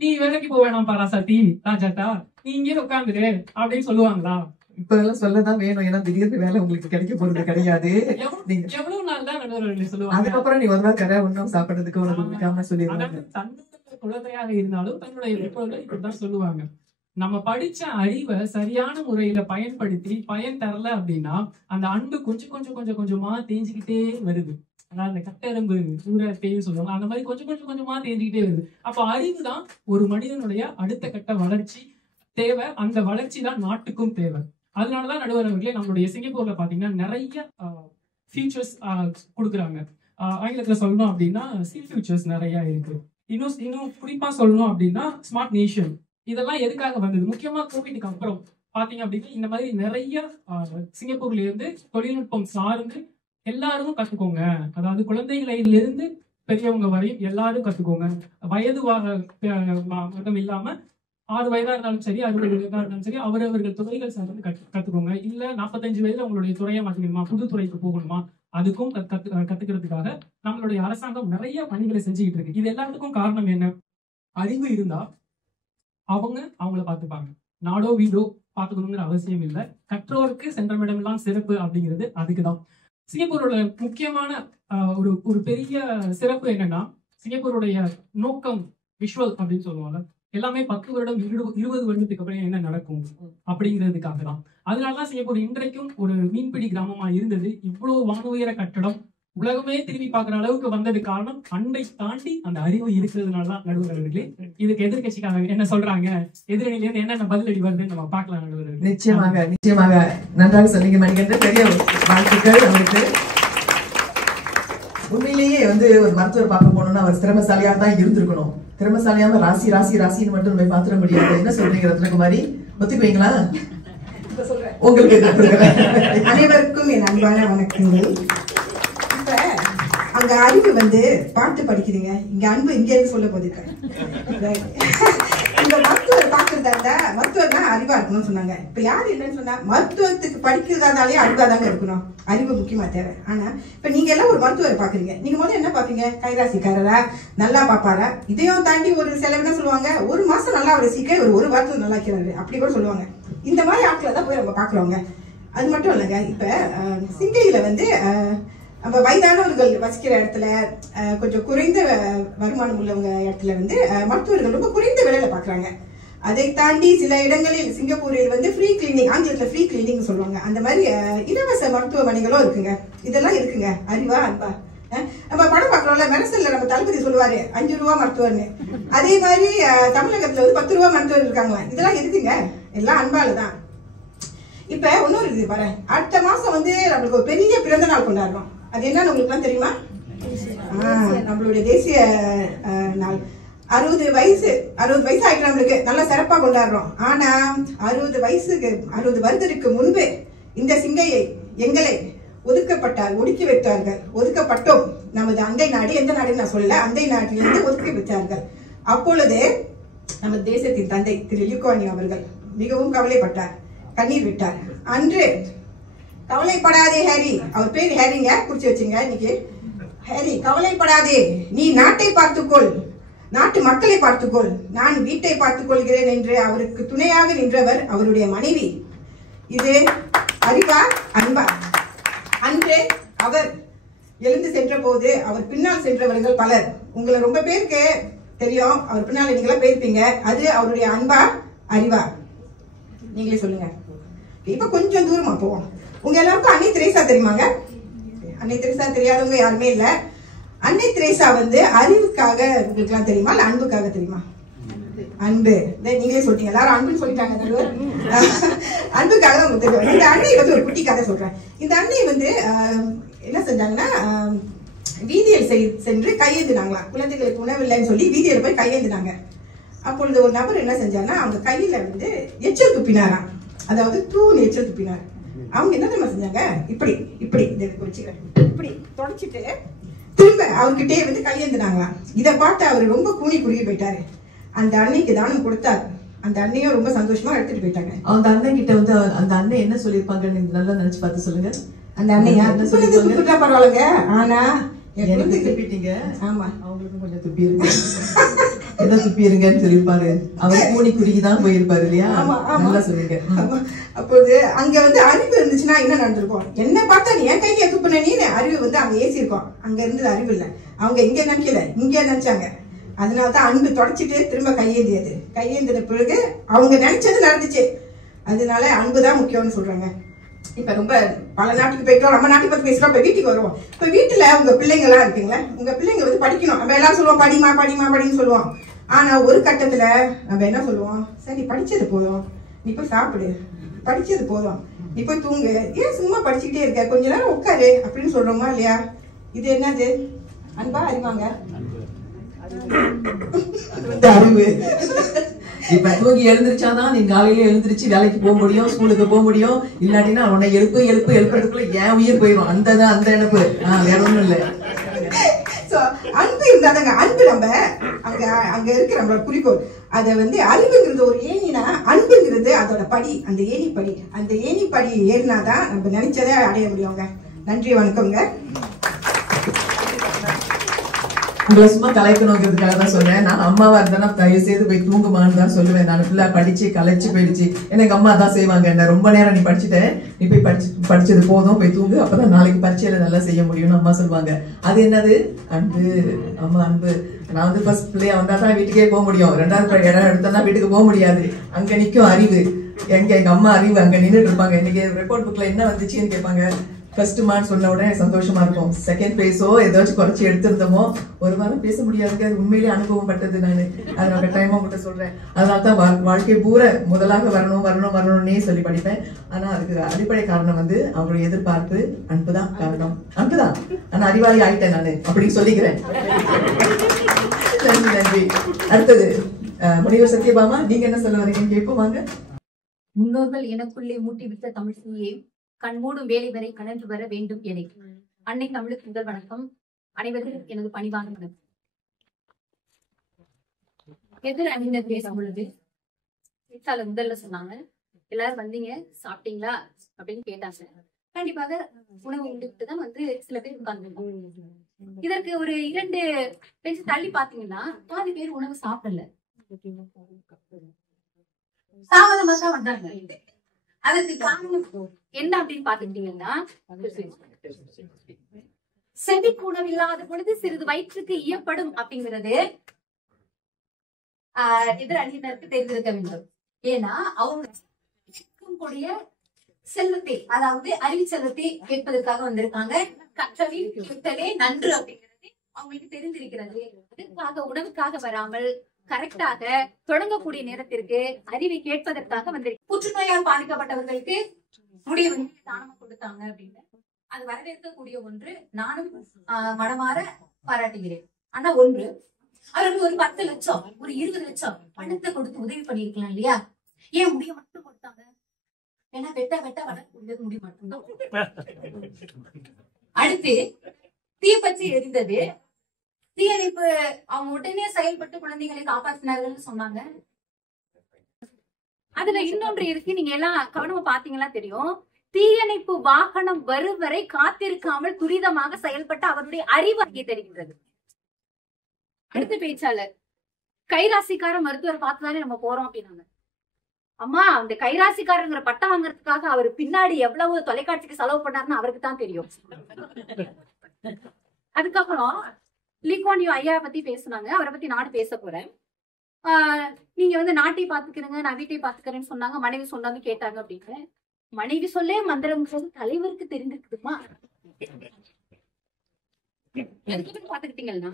நீ வேலைக்கு போக வேணாம் பாராசாத்தி ராஜாட்டா, நீ இங்கே உட்காந்துரு அப்படின்னு சொல்லுவாங்களா? இப்ப எல்லாம் சொல்லதான் வேணும். ஏன்னா திடீர்னு வேலை உங்களுக்கு கிடைக்க போறது கிடையாது. எவ்வளவு நாள் தான் நடுவர்களே சொல்லுவாங்க. அதுக்கப்புறம் நீ ஒரு கடை ஒன்னும் சாப்பிடுறதுக்கு உனக்கு பிடிக்காம சொல்லிடுவாங்க. தன்னுடைய குழந்தையாக இருந்தாலும் தன்னுடைய பெற்றோர்கள் இப்படிதான் சொல்லுவாங்க. நம்ம படிச்ச அறிவை சரியான முறையில பயன்படுத்தி பயன் தரல அப்படின்னா அந்த அன்பு கொஞ்சம் கொஞ்சமா தேஞ்சுக்கிட்டே வருது. அதாவது அந்த கட்டெரும்பு தேயும் சொல்லுவாங்க, அந்த மாதிரி கொஞ்சமா தேஞ்சுக்கிட்டே வருது. அப்ப அறிவு தான் ஒரு மனிதனுடைய அடுத்த கட்ட வளர்ச்சி தேவை. அந்த வளர்ச்சி தான் நாட்டுக்கும் தேவை. அதனாலதான் நடுவர்களே நம்மளுடைய சிங்கப்பூர்ல பாத்தீங்கன்னா நிறைய ஃபீச்சர்ஸ் கொடுக்குறாங்க. ஆங்கிலத்துல சொல்லணும் அப்படின்னா ஸ்கில் ஃபியூச்சர்ஸ் நிறைய இருக்கு. இன்னும் குறிப்பா சொல்லணும் அப்படின்னா ஸ்மார்ட் நேஷன். இதெல்லாம் எதுக்காக வந்தது? முக்கியமா கோவிடுக்கு அப்புறம் பாத்தீங்க அப்படின்னா இந்த மாதிரி நிறைய சிங்கப்பூர்ல இருந்து தொழில்நுட்பம் சார்ந்து எல்லாரும் கத்துக்கோங்க. அதாவது குழந்தைகளில இருந்து பெரியவங்க வரையும் எல்லாரும் கத்துக்கோங்க. வயது மட்டும் இல்லாம 6 வயதா இருந்தாலும் சரி, 60 வயதா இருந்தாலும் சரி, அவரவர்கள் துறைகள் சார்ந்து கத்துக்கோங்க. இல்ல 45 வயதுல உங்களுடைய துறையை மாத்திக்கணுமா, புது துறைக்கு போகணுமா, அதுக்கும் கத்துக்கிறதுக்காக நம்மளுடைய அரசாங்கம் நிறைய பணிகளை செஞ்சுக்கிட்டு இருக்கு. இது எல்லாத்துக்கும் காரணம் என்ன? அறிவு இருந்தா அவங்கள பார்த்துப்பாங்க. நாடோ வீடோ பார்த்துக்கணுங்கிற அவசியம் இல்லை. கற்றோருக்கு சென்றமிடமெல்லாம் சிறப்பு அப்படிங்கிறது அதுக்குதான். சிங்கப்பூரோட முக்கியமான ஒரு பெரிய சிறப்பு என்னன்னா, சிங்கப்பூருடைய நோக்கம் விஷுவல் அப்படின்னு சொல்லுவாங்க. எல்லாமே 10 வருடம் 20 வருடத்துக்கு அப்புறம் என்ன நடக்கும் அப்படிங்கிறதுக்காக தான். அதனாலதான் சிங்கப்பூர் இன்றைக்கும் ஒரு மீன்பிடி கிராமமா இருந்தது. இவ்வளவு வானுயர கட்டடம் உலகமே திரும்பி பார்க்குற அளவுக்கு வந்தது காரணம் அன்பை தாண்டி அந்த அறிவு இருக்கிறதுனாலதான் நடுவர்களே. இதுக்கு எதிர்கட்சிக்காக என்ன சொல்றாங்க, எதிரணில இருந்து என்னென்ன பதிலடி வருதுன்னு நம்ம பார்க்கலாம் நடுவர்கள். நிச்சயமாக நன்றாக சொன்னீங்க மணிகண்டன். பெரிய வாழ்த்துக்கள் அவருக்கு. உண்மையிலேயே வந்து ஒரு மருத்துவர் பார்க்க போனோம்னா அவர் திறமசாலியா தான் இருந்திருக்கணும். திறமசாலியாம ராசின்னு மட்டும் நம்ம பாத்திர முடியாது. என்ன சொல்றீங்க ரத்னகுமாரி, ஒத்துக்குவீங்களா? உங்களுக்கு அனைவருக்கும் என் அன்பான வணக்கங்கள். இப்ப அங்க அறிவு வந்து பாட்டு படிக்கிறீங்க, இங்க அன்பு இங்க இருந்து சொல்ல போதுங்க. இந்த மருத்துவர் பாக்குறதா இருந்தா மருத்துவர் தான் அறிவா இருக்கணும்னு சொன்னாங்க. இப்ப யாரு இல்லைன்னு சொன்னா மருத்துவத்துக்கு படிக்கிறதாலே அறிவா தாங்க இருக்கணும். அறிவு முக்கியமா தேவை. ஆனா இப்ப நீங்க எல்லாம் ஒரு மருத்துவரை பாக்குறீங்க, நீங்க முதல்ல என்ன பாப்பீங்க? கைராசிக்காரரா, நல்லா பாப்பாரா? இதையும் தாண்டி ஒரு சில என்ன சொல்லுவாங்க, 1 மாசம் நல்லா ரசிக்க ஒரு வாரத்துல நல்லா இருக்கிறாரு அப்படி கூட சொல்லுவாங்க. இந்த மாதிரி ஆட்களை தான் போய் நம்ம பாக்குறோங்க. அது மட்டும் இல்லைங்க, இப்ப சிங்கையில வந்து நம்ம வயதானவர்கள் வசிக்கிற இடத்துல கொஞ்சம் குறைந்த வருமானம் உள்ளவங்க இடத்துல வந்து மருத்துவர்கள் ரொம்ப குறைந்த விலையில பாக்குறாங்க. அதை தாண்டி சில இடங்களில் சிங்கப்பூரில் வந்து ஃப்ரீ கிளீனிங், ஆங்கிலத்துல ஃப்ரீ கிளீனிங் சொல்லுவாங்க, அந்த மாதிரி இலவச மருத்துவமனைகளும் இருக்குங்க. இதெல்லாம் இருக்குங்க. அறிவா அன்பா? நம்ம படம் பாக்குறோம்ல, மெரசல்ல நம்ம தளபதி சொல்லுவாரு 5 ரூபா மருத்துவர்னு. அதே மாதிரி தமிழகத்துல வந்து 10 ரூபா மருத்துவர் இருக்காங்களா? இதெல்லாம் இருக்குங்க. எல்லாம் அன்பாலதான். இப்ப இன்னொரு இது பாரு, அடுத்த மாசம் வந்து நம்மளுக்கு ஒரு பெரிய பிறந்த நாள் கொண்டாடுறோம். அது என்னன்னு உங்களுக்கு எல்லாம் தெரியுமா? நம்மளுடைய தேசிய நாள். 60 வயசு ஆயிட்டு நம்மளுக்கு நல்லா சிறப்பா கொண்டாடுறோம். ஆனா 60 வருடத்துக்கு முன்பு இந்த சிங்கையை எங்களை ஒதுக்கி வைத்தார்கள். ஒதுக்கப்பட்டோம். நமது அண்டை நாடு, எந்த நாடுன்னு நான் சொல்லல, அண்டை நாட்டிலிருந்து ஒதுக்கி வைத்தார்கள். அப்பொழுது நமது தேசத்தின் தந்தை திரு லீ குவான் யூ அவர்கள் மிகவும் கவலைப்பட்டார், கண்ணீர் விட்டார். அன்று கவலைப்படாதே ஹாரி, அவர் பேர் ஹாரிங்க, குறிச்சு வச்சுங்க இன்னைக்கு. ஹாரி, கவலைப்படாதே, நீ நாட்டை பார்த்துக்கொள், நாட்டு மக்களை பார்த்துக்கொள், நான் வீட்டை பார்த்துக் கொள்கிறேன் என்று அவருக்கு துணையாக நின்றவர் அவருடைய மனைவி. இது அறிவா அன்பா? அன்று அவர் எழுந்து சென்ற போது அவர் பின்னால் சென்றவர்கள் பலர். உங்களை ரொம்ப பேருக்கு தெரியும், அவர் பின்னால நீங்களா போயிருப்பீங்க. அது அவருடைய அன்பா அறிவா? நீங்களே சொல்லுங்க. இப்ப கொஞ்சம் தூரமா போவோம். உங்க எல்லாருக்கும் அன்னை தெரேசா தெரியுமாங்க? அன்னை தெரேசா தெரியாதவங்க யாருமே இல்ல. அன்னை தெரேசா வந்து அறிவுக்காக உங்களுக்கு எல்லாம் தெரியுமா, இல்ல அன்புக்காக தெரியுமா? அன்பு. நீங்களே சொல்றீங்க, எல்லாரும் அன்புன்னு சொல்லிட்டாங்க. அன்புக்காக தான் உங்களுக்கு தெரியும். இந்த அன்னை வந்து ஒரு குட்டி கதை சொல்றேன். இந்த அன்னை வந்து என்ன செஞ்சாங்கன்னா, வீதியில் சென்று கையேந்தினாங்களாம். குழந்தைகளுக்கு உணவில்லைன்னு சொல்லி வீதியில போய் கையேந்தினாங்க. அப்பொழுது ஒரு நபர் என்ன செஞ்சாங்கன்னா, அவங்க கையில வந்து எச்சல் துப்பினாராம். அதாவது தூள் எச்சல் துப்பினார். அவங்க என்ன தெரியுமா செஞ்சாங்க, இப்படி வச்சுக்கிறேன், இப்படி தொடச்சிட்டு திரும்ப அவர்கிட்டே வந்து கையேந்தினாங்களாம். இதை பார்த்து அவர் ரொம்ப கூனி குறுகி போயிட்டாரு. அந்த அன்னைக்கு தானம் கொடுத்தார். அந்த அன்னையும் ரொம்ப சந்தோஷமா எடுத்துட்டு போயிட்டாங்க. அந்த அண்ணன் கிட்ட வந்து அந்த அண்ணன் என்ன சொல்லிருப்பாங்கன்னு நல்லா நினைச்சு பார்த்து சொல்லுங்க. அந்த அன்னையா சொல்லிட்டு பரவாயில்லைங்க, ஆனா துப்பிட்டீங்க. ஆமா, அவங்களுக்கும் கொஞ்சம் துப்பிருங்க, ஏதோ துப்பிருங்கன்னு சொல்லிருப்பாரு. அவர் கூனி குறுகிதான் போயிருப்பாரு இல்லையா? நல்லா சொல்லுங்க. அப்போது அங்க வந்து அறிவு இருந்துச்சுன்னா என்ன நடந்திருக்கும்? என்ன பார்த்தா நீ என் கையில துப்புன நீன்னு அறிவு வந்து அங்க ஏசி இருக்கும். அங்க இருந்தது அறிவு இல்ல. அவங்க இங்க நினைக்கல, இங்க நினைச்சாங்க. அதனாலதான் அன்பு தொடச்சிட்டு திரும்ப கையேந்தியது. கையேந்தின பிறகு அவங்க நினைச்சது நடந்துச்சு. அதனால அன்புதான் முக்கியம்னு சொல்றாங்க. இப்ப ரொம்ப பல நாட்டுக்கு போயிட்டோம், நம்ம நாட்டை பத்தி பேசுறோம். இப்ப வீட்டுக்கு வருவோம். இப்ப வீட்டுல உங்க பிள்ளைங்க எல்லாம் இருக்கீங்களா? உங்க பிள்ளைங்க வந்து படிக்கணும். நம்ம எல்லாரும் சொல்லுவோம் படின்னு சொல்லுவோம். ஆனா ஒரு கட்டத்துல நம்ம என்ன சொல்லுவோம், சரி படிச்சது போதும், நீ போய் சாப்பிடு, படிச்சது போதும், நீ போய் தூங்கு, ஏன் சும்மா படிச்சுக்கிட்டே இருக்க, கொஞ்ச நேரம் உட்காரு அப்படின்னு சொல்றோமா இல்லையா? இது என்னது? அன்பா அறிவாங்க? அறிவு. இப்ப தூங்கி எழுந்திருச்சாதான் நீ காலையில எழுந்திருச்சு வேலைக்கு போக முடியும், ஸ்கூலுக்கு போக முடியும். இல்லாட்டினா உன்னை எழுப்புறதுக்குள்ள ஏன் உயிர் போயிடும். அந்த இழப்பு, வேற ஒண்ணும் இல்ல. அன்பு இருந்தாதாங்க. அன்பு நம்ம அங்க இருக்கிற நம்மளோட குறிக்கோள். அத வந்து அறிவுங்கிறது ஒரு ஏணினா, அன்புங்கிறது அதோட படி, அந்த ஏணிப்படி. அந்த ஏணிப்படி ஏறினாதான் நம்ம நினைச்சதை அடைய முடியுங்க. நன்றி, வணக்கம்ங்க. உங்களை சும்மா கலைக்கணுங்கிறதுக்காக தான் சொன்னேன். நான் அம்மாவா இருந்தா தயவு செய்து போய் தூங்குமான்னு தான் சொல்லுவேன். நான் ஃபுல்லா படிச்சு கலைச்சு போயிடுச்சு. எனக்கு அம்மா தான் செய்வாங்க, என்ன ரொம்ப நேரம் நீ படிச்சுட்ட, நீ போய் படிச்சது போதும், போய் தூங்கு, அப்பதான் நாளைக்கு பரீட்சையில நல்லா செய்ய முடியும்னு அம்மா சொல்லுவாங்க. அது என்னது? அன்பு. அம்மா அன்பு. நான் வந்து ஃபர்ஸ்ட் பிள்ளையா வந்தா தான் வீட்டுக்கே போக முடியும். 2வது இடம் எடுத்தா வீட்டுக்கு போக முடியாது. அங்க நிக்கும் அறிவு. எங்க அம்மா அறிவு அங்க நின்றுட்டு இருப்பாங்க. இன்னைக்கு ரிப்போர்ட் புக்ல என்ன வந்துச்சுன்னு கேட்பாங்க. ஃபர்ஸ்ட் மார்க் சொன்ன உடனே சந்தோஷமா இருக்கும். செகண்ட் பிளேஸோ ஏதாச்சும் குறைச்சி எடுத்திருந்தோமோ ஒரு வாரம் பேச முடியாதுங்க. அது உண்மையிலேயே அனுபவம் பட்டது. நான் அதனால கட்டாயமா மட்டும் சொல்றேன். அதனால்தான் வாழ்க்கை பூரா முதலாக வரணும்னே சொல்லி படிப்பேன். ஆனா அதுக்கு அடிப்படை காரணம் வந்து அவங்களுடைய எதிர்பார்ப்பு. அன்புதான் காரணம். அன்புதான். ஆனா அறிவாளி ஆயிட்டேன் நானு அப்படின்னு சொல்லிக்கிறேன். நன்றி. அடுத்தது முனிவர் சத்யபாமா, நீங்க என்ன சொல்ல வரீங்க கேட்போம் வாங்க. முன்னோர்கள் எனக்குள்ளே மூட்டிவிட்ட தமிழ் தீயே கண்மூடும் வேலை வரை கலந்து வர வேண்டும் என. அன்னை தமிழுக்கு முதல் வணக்கம். அனைவருக்கும் எனது பணிவான வணக்கம். எதிர் அணியினர் பேசும் பொழுது முதல்ல சொன்னாங்க, எல்லாரும் வந்தீங்க, சாப்பிட்டீங்களா அப்படின்னு கேட்டாங்க. கண்டிப்பாக உணவு உண்டுட்டு தான் வந்து சில பேர் உட்கார்ந்து. இதற்கு ஒரு 2 பேச்சு தள்ளி பாத்தீங்கன்னா பாதி பேர் உணவு சாப்பிடல, தாமதமா தான் வந்தாங்க. அதுக்கு காரணம் என்ன அப்படின்னு பாத்துக்கிட்டீங்கன்னா, செவிக்கு உணவு இல்லாத பொழுது சிறிது வயிற்றுக்கு ஈயப்படும் அப்படிங்கிறது எதிர் அணியினருக்கு தெரிந்திருக்க வேண்டும். ஏன்னா அவங்க கூடிய செல்வத்தை, அதாவது அறிவு செல்வத்தை கேட்பதற்காக வந்திருக்காங்க. கற்றலில் கேட்டலே நன்று அப்படிங்கிறது அவங்களுக்கு தெரிந்திருக்கிறது. அதுக்காக உணவுக்காக வராமல் கரெக்டாக தொடங்கக்கூடிய நேரத்திற்கு அறிவை கேட்பதற்காக வந்திருக்கு. புற்றுநோயால் பாதிக்கப்பட்டவர்களுக்கு முடிய வந்து தானமா கொடுத்தாங்க அப்படின்னு அது வரவேற்கக்கூடிய ஒன்று. நானும் மனமாற பாராட்டுகிறேன். ஆனா ஒன்று, அவருக்கு ஒரு 10 லட்சம் ஒரு 20 லட்சம் பணத்தை கொடுத்து உதவி பண்ணிருக்கலாம் இல்லையா? ஏன் முடிய மட்டும் கொடுத்தாங்க? ஏன்னா வெட்ட வளர்க்கக்கூடியது முடி மட்டும்தான். அடுத்து தீப்பற்றி எரிந்தது. தீயணைப்பு அவங்க உடனே செயல்பட்டு குழந்தைகளை காப்பாற்றினார்கள் சொன்னாங்க. அதுல இன்னொன்று இருக்கு, நீங்க எல்லாம் கவனமா பாத்தீங்கன்னா தெரியும். தீயணைப்பு வாகனம் வரும் வரை காத்திருக்காமல் துரிதமாக செயல்பட்ட அவருடைய அறிவு அங்கே தெரிகிறது. அடுத்த பேச்சாளர், கைராசிக்கார மருத்துவர் பார்த்துதானே நம்ம போறோம் அப்படின்னாங்க. அம்மா, அந்த கைராசிக்காரங்கிற பட்டம் வாங்குறதுக்காக அவர் பின்னாடி எவ்வளவு தொலைக்காட்சிக்கு செலவு பண்ணாருன்னு அவருக்கு தான் தெரியும். அதுக்கப்புறம் லீக்வான் யூ ஐயா பத்தி பேசுனாங்க. அவரை பத்தி நாடு பேச போறேன். நீங்க வந்து நாட்டை பாத்துக்கிறீங்க, நான் வீட்டை பாத்துக்கிறேன்னு சொன்னாங்க. மனைவி சொன்னாங்க கேட்டாங்க அப்படின்னு. மனைவி சொல்லே மந்திரம் தலைவருக்கு தெரிஞ்சிருக்குதுமா. பாத்துக்கிட்டீங்கன்னா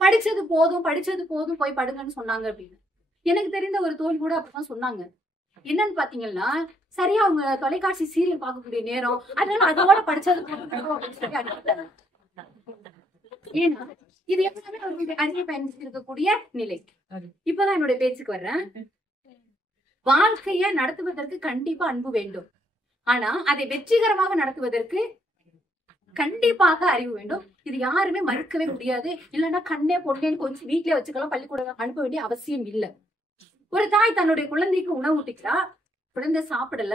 படிச்சது போதும் போய் படுங்கன்னு சொன்னாங்க அப்படின்னு. எனக்கு தெரிந்த ஒரு தோழி கூட அப்படிதான் சொன்னாங்க. என்னன்னு பாத்தீங்கன்னா, சரியா அவங்க தொலைக்காட்சி சீரியல் பார்க்கக்கூடிய நேரம், அதனால அதோட படிச்சது போதும். ஏன்னா இது எப்பவுமே அவர்களுடைய அறிவை பயன்படுத்தி இருக்கக்கூடிய நிலை. இப்பதான் என்னுடைய பேச்சுக்கு வர்றேன். வாழ்க்கைய நடத்துவதற்கு கண்டிப்பா அன்பு வேண்டும். ஆனா அதை வெற்றிகரமாக நடத்துவதற்கு கண்டிப்பாக அறிவு வேண்டும். இது யாருமே மறுக்கவே முடியாது. இல்லைன்னா கண்ணே பொண்ணேன்னு கொஞ்சம் வீட்லயே வச்சுக்கலாம், பள்ளிக்கூடம் அனுப்ப வேண்டிய அவசியம் இல்லை. ஒரு தாய் தன்னுடைய குழந்தைக்கு உணவு ஊட்டிக்கிறா, குழந்தை சாப்பிடல,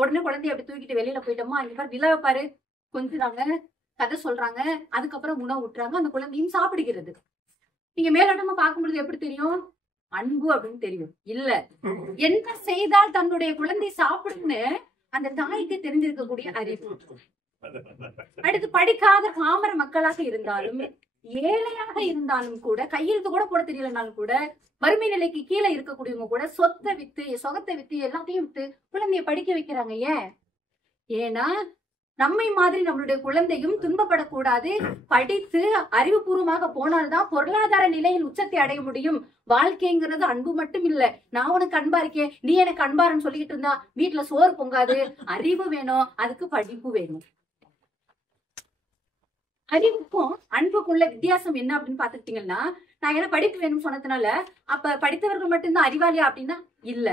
உடனே குழந்தைய அப்படி தூக்கிட்டு வெளியில போயிட்டோமா, இங்க பாரு விழாவை பாரு, கொஞ்சிறாங்க, கதை சொல்றாங்க, அதுக்கப்புறம் உணவு ஊட்டுறாங்க, அந்த குழந்தையும் சாப்பிடுகிறது. நீங்க மேலோட்டமா பார்க்கும்பொழுது எப்படி தெரியும்? அன்பு அப்படின்னு தெரியும். இல்ல, என்ன செய்தால் தன்னுடைய குழந்தை சாப்பிடுன்னு அந்த தாய்க்கு தெரிஞ்சிருக்கக்கூடிய அறிவு. அடுத்து படிக்காத பாமர மக்களாக இருந்தாலும், ஏழையாக இருந்தாலும் கூட, கையெழுத்து கூட போட தெரியலனாலும் கூட, வறுமை நிலைக்கு கீழே இருக்கக்கூடியவங்க கூட சொத்தை வித்து எல்லாத்தையும் வித்து குழந்தைய படிக்க வைக்கிறாங்க. ஏன்னா நம்மை மாதிரி நம்மளுடைய குழந்தையும் துன்பப்படக்கூடாது. படித்து அறிவுபூர்வமாக போனால்தான் பொருளாதார நிலையில் உச்சத்தை அடைய முடியும். வாழ்க்கைங்கிறது அன்பு மட்டும் இல்ல. நான் உனக்கு அன்பா இருக்கேன், நீ எனக்கு அன்பாருன்னு சொல்லிட்டு இருந்தா வீட்டுல சோறு பொங்காது. அறிவு வேணும், அதுக்கு படிப்பு வேணும். அறிவுக்கும் அன்புக்குள்ள வித்தியாசம் என்ன அப்படின்னு பாத்துக்கிட்டீங்கன்னா, நான் என்ன படிப்பு வேணும்னு சொன்னதுனால அப்ப படித்தவர்கள் மட்டும்தான் அறிவாளியா அப்படின்னா இல்ல.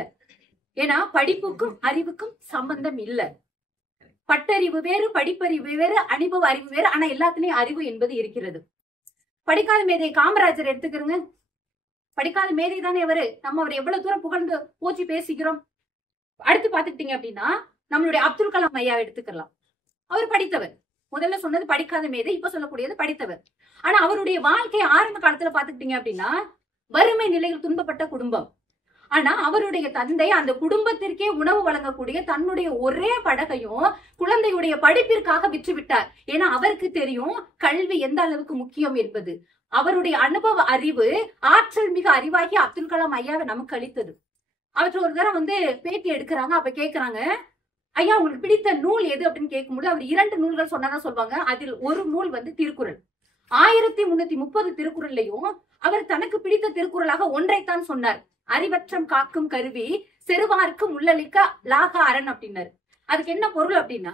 ஏன்னா படிப்புக்கும் அறிவுக்கும் சம்பந்தம் இல்ல. பட்டறிவு வேறு, படிப்பறிவு வேறு, அனுபவ அறிவு வேறு. ஆனா எல்லாத்துலயும் அறிவு என்பது இருக்கிறது. படிக்காத மேதை காமராஜர் எடுத்துக்கிறோங்க. படிக்காத மேதை தானே அவரு. நம்ம அவர் எவ்வளவு தூரம் புகழ்ந்து போச்சு பேசிக்கிறோம். அடுத்து பாத்துக்கிட்டீங்க அப்படின்னா நம்மளுடைய அப்துல் கலாம் ஐயா எடுத்துக்கலாம். அவர் படித்தவர். முதல்ல சொன்னது படிக்காத மேதை, இப்ப சொல்லக்கூடியது படித்தவர். ஆனா அவருடைய வாழ்க்கை ஆரம்ப காலத்துல பாத்துக்கிட்டீங்க அப்படின்னா வறுமை நிலையில் துன்பப்பட்ட குடும்பம். ஆனா அவருடைய தந்தை அந்த குடும்பத்திற்கே உணவு வழங்கக்கூடிய தன்னுடைய ஒரே படகையும் குழந்தையுடைய படிப்பிற்காக விற்று விட்டார். ஏன்னா அவருக்கு தெரியும் கல்வி எந்த அளவுக்கு முக்கியம் என்பது. அவருடைய அனுபவ அறிவு, ஆற்றல் மிக அறிவாகி அப்துல் கலாம் ஐயாவை நமக்கு அளித்தது. அவற்றை ஒரு தடவை வந்து பேட்டி எடுக்கிறாங்க. அப்ப கேக்குறாங்க, ஐயா உங்களுக்கு பிடித்த நூல் எது அப்படின்னு கேட்கும்போது அவர் 2 நூல்கள் சொன்னதான் சொல்லுவாங்க. அதில் ஒரு நூல் வந்து திருக்குறள். 1330 திருக்குறள்லையும் அவர் தனக்கு பிடித்த திருக்குறளாக ஒன்றைத்தான் சொன்னார். அறிவற்றம் காக்கும் கருவி செருவாருக்கு முள்ளளிக்க லாகா அரண் அப்படின்னாரு. அதுக்கு என்ன பொருள் அப்படின்னா,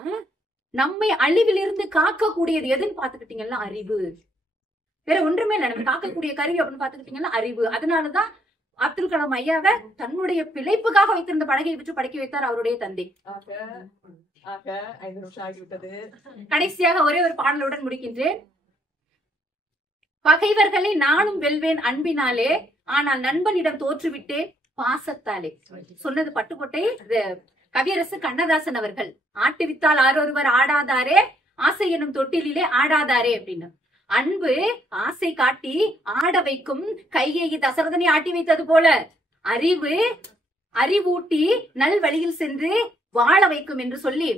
நம்மை அழிவிலிருந்து காக்கக்கூடியது எதுன்னு பாத்துக்கிட்டீங்கன்னா அறிவு. வேற ஒன்றுமே இல்லை. நம்ம காக்கக்கூடிய கருவி அப்படின்னு பாத்துக்கிட்டீங்கன்னா அறிவு. அதனாலதான் அப்துல் கலாம் ஐயாவை தன்னுடைய பிழைப்புக்காக வைத்திருந்த படகை விற்று படிக்க வைத்தார் அவருடைய தந்தை. 5 நிமிஷம் ஆகிவிட்டது. கடைசியாக ஒரே ஒரு பாடலுடன் முடிக்கின்றேன். பகைவர்களை நானும் வெல்வேன் அன்பினாலே, ஆனால் நண்பனிடம் தோற்றுவிட்டேன் பாசத்தாலே. சொன்னது பட்டுக்கோட்டை கவியரசு கண்ணதாசன் அவர்கள். ஆட்டுவித்தால் ஆரொருவர் ஆடாதாரே, ஆசை எனும் தொட்டிலே ஆடாதாரே அப்படின்னு. அன்பு ஆசை காட்டி ஆட வைக்கும், கையை தசரதனை ஆட்டி வைத்தது போல அறிவூட்டி நல் வழியில் சென்று வாழ வைக்கும் என்று சொல்லி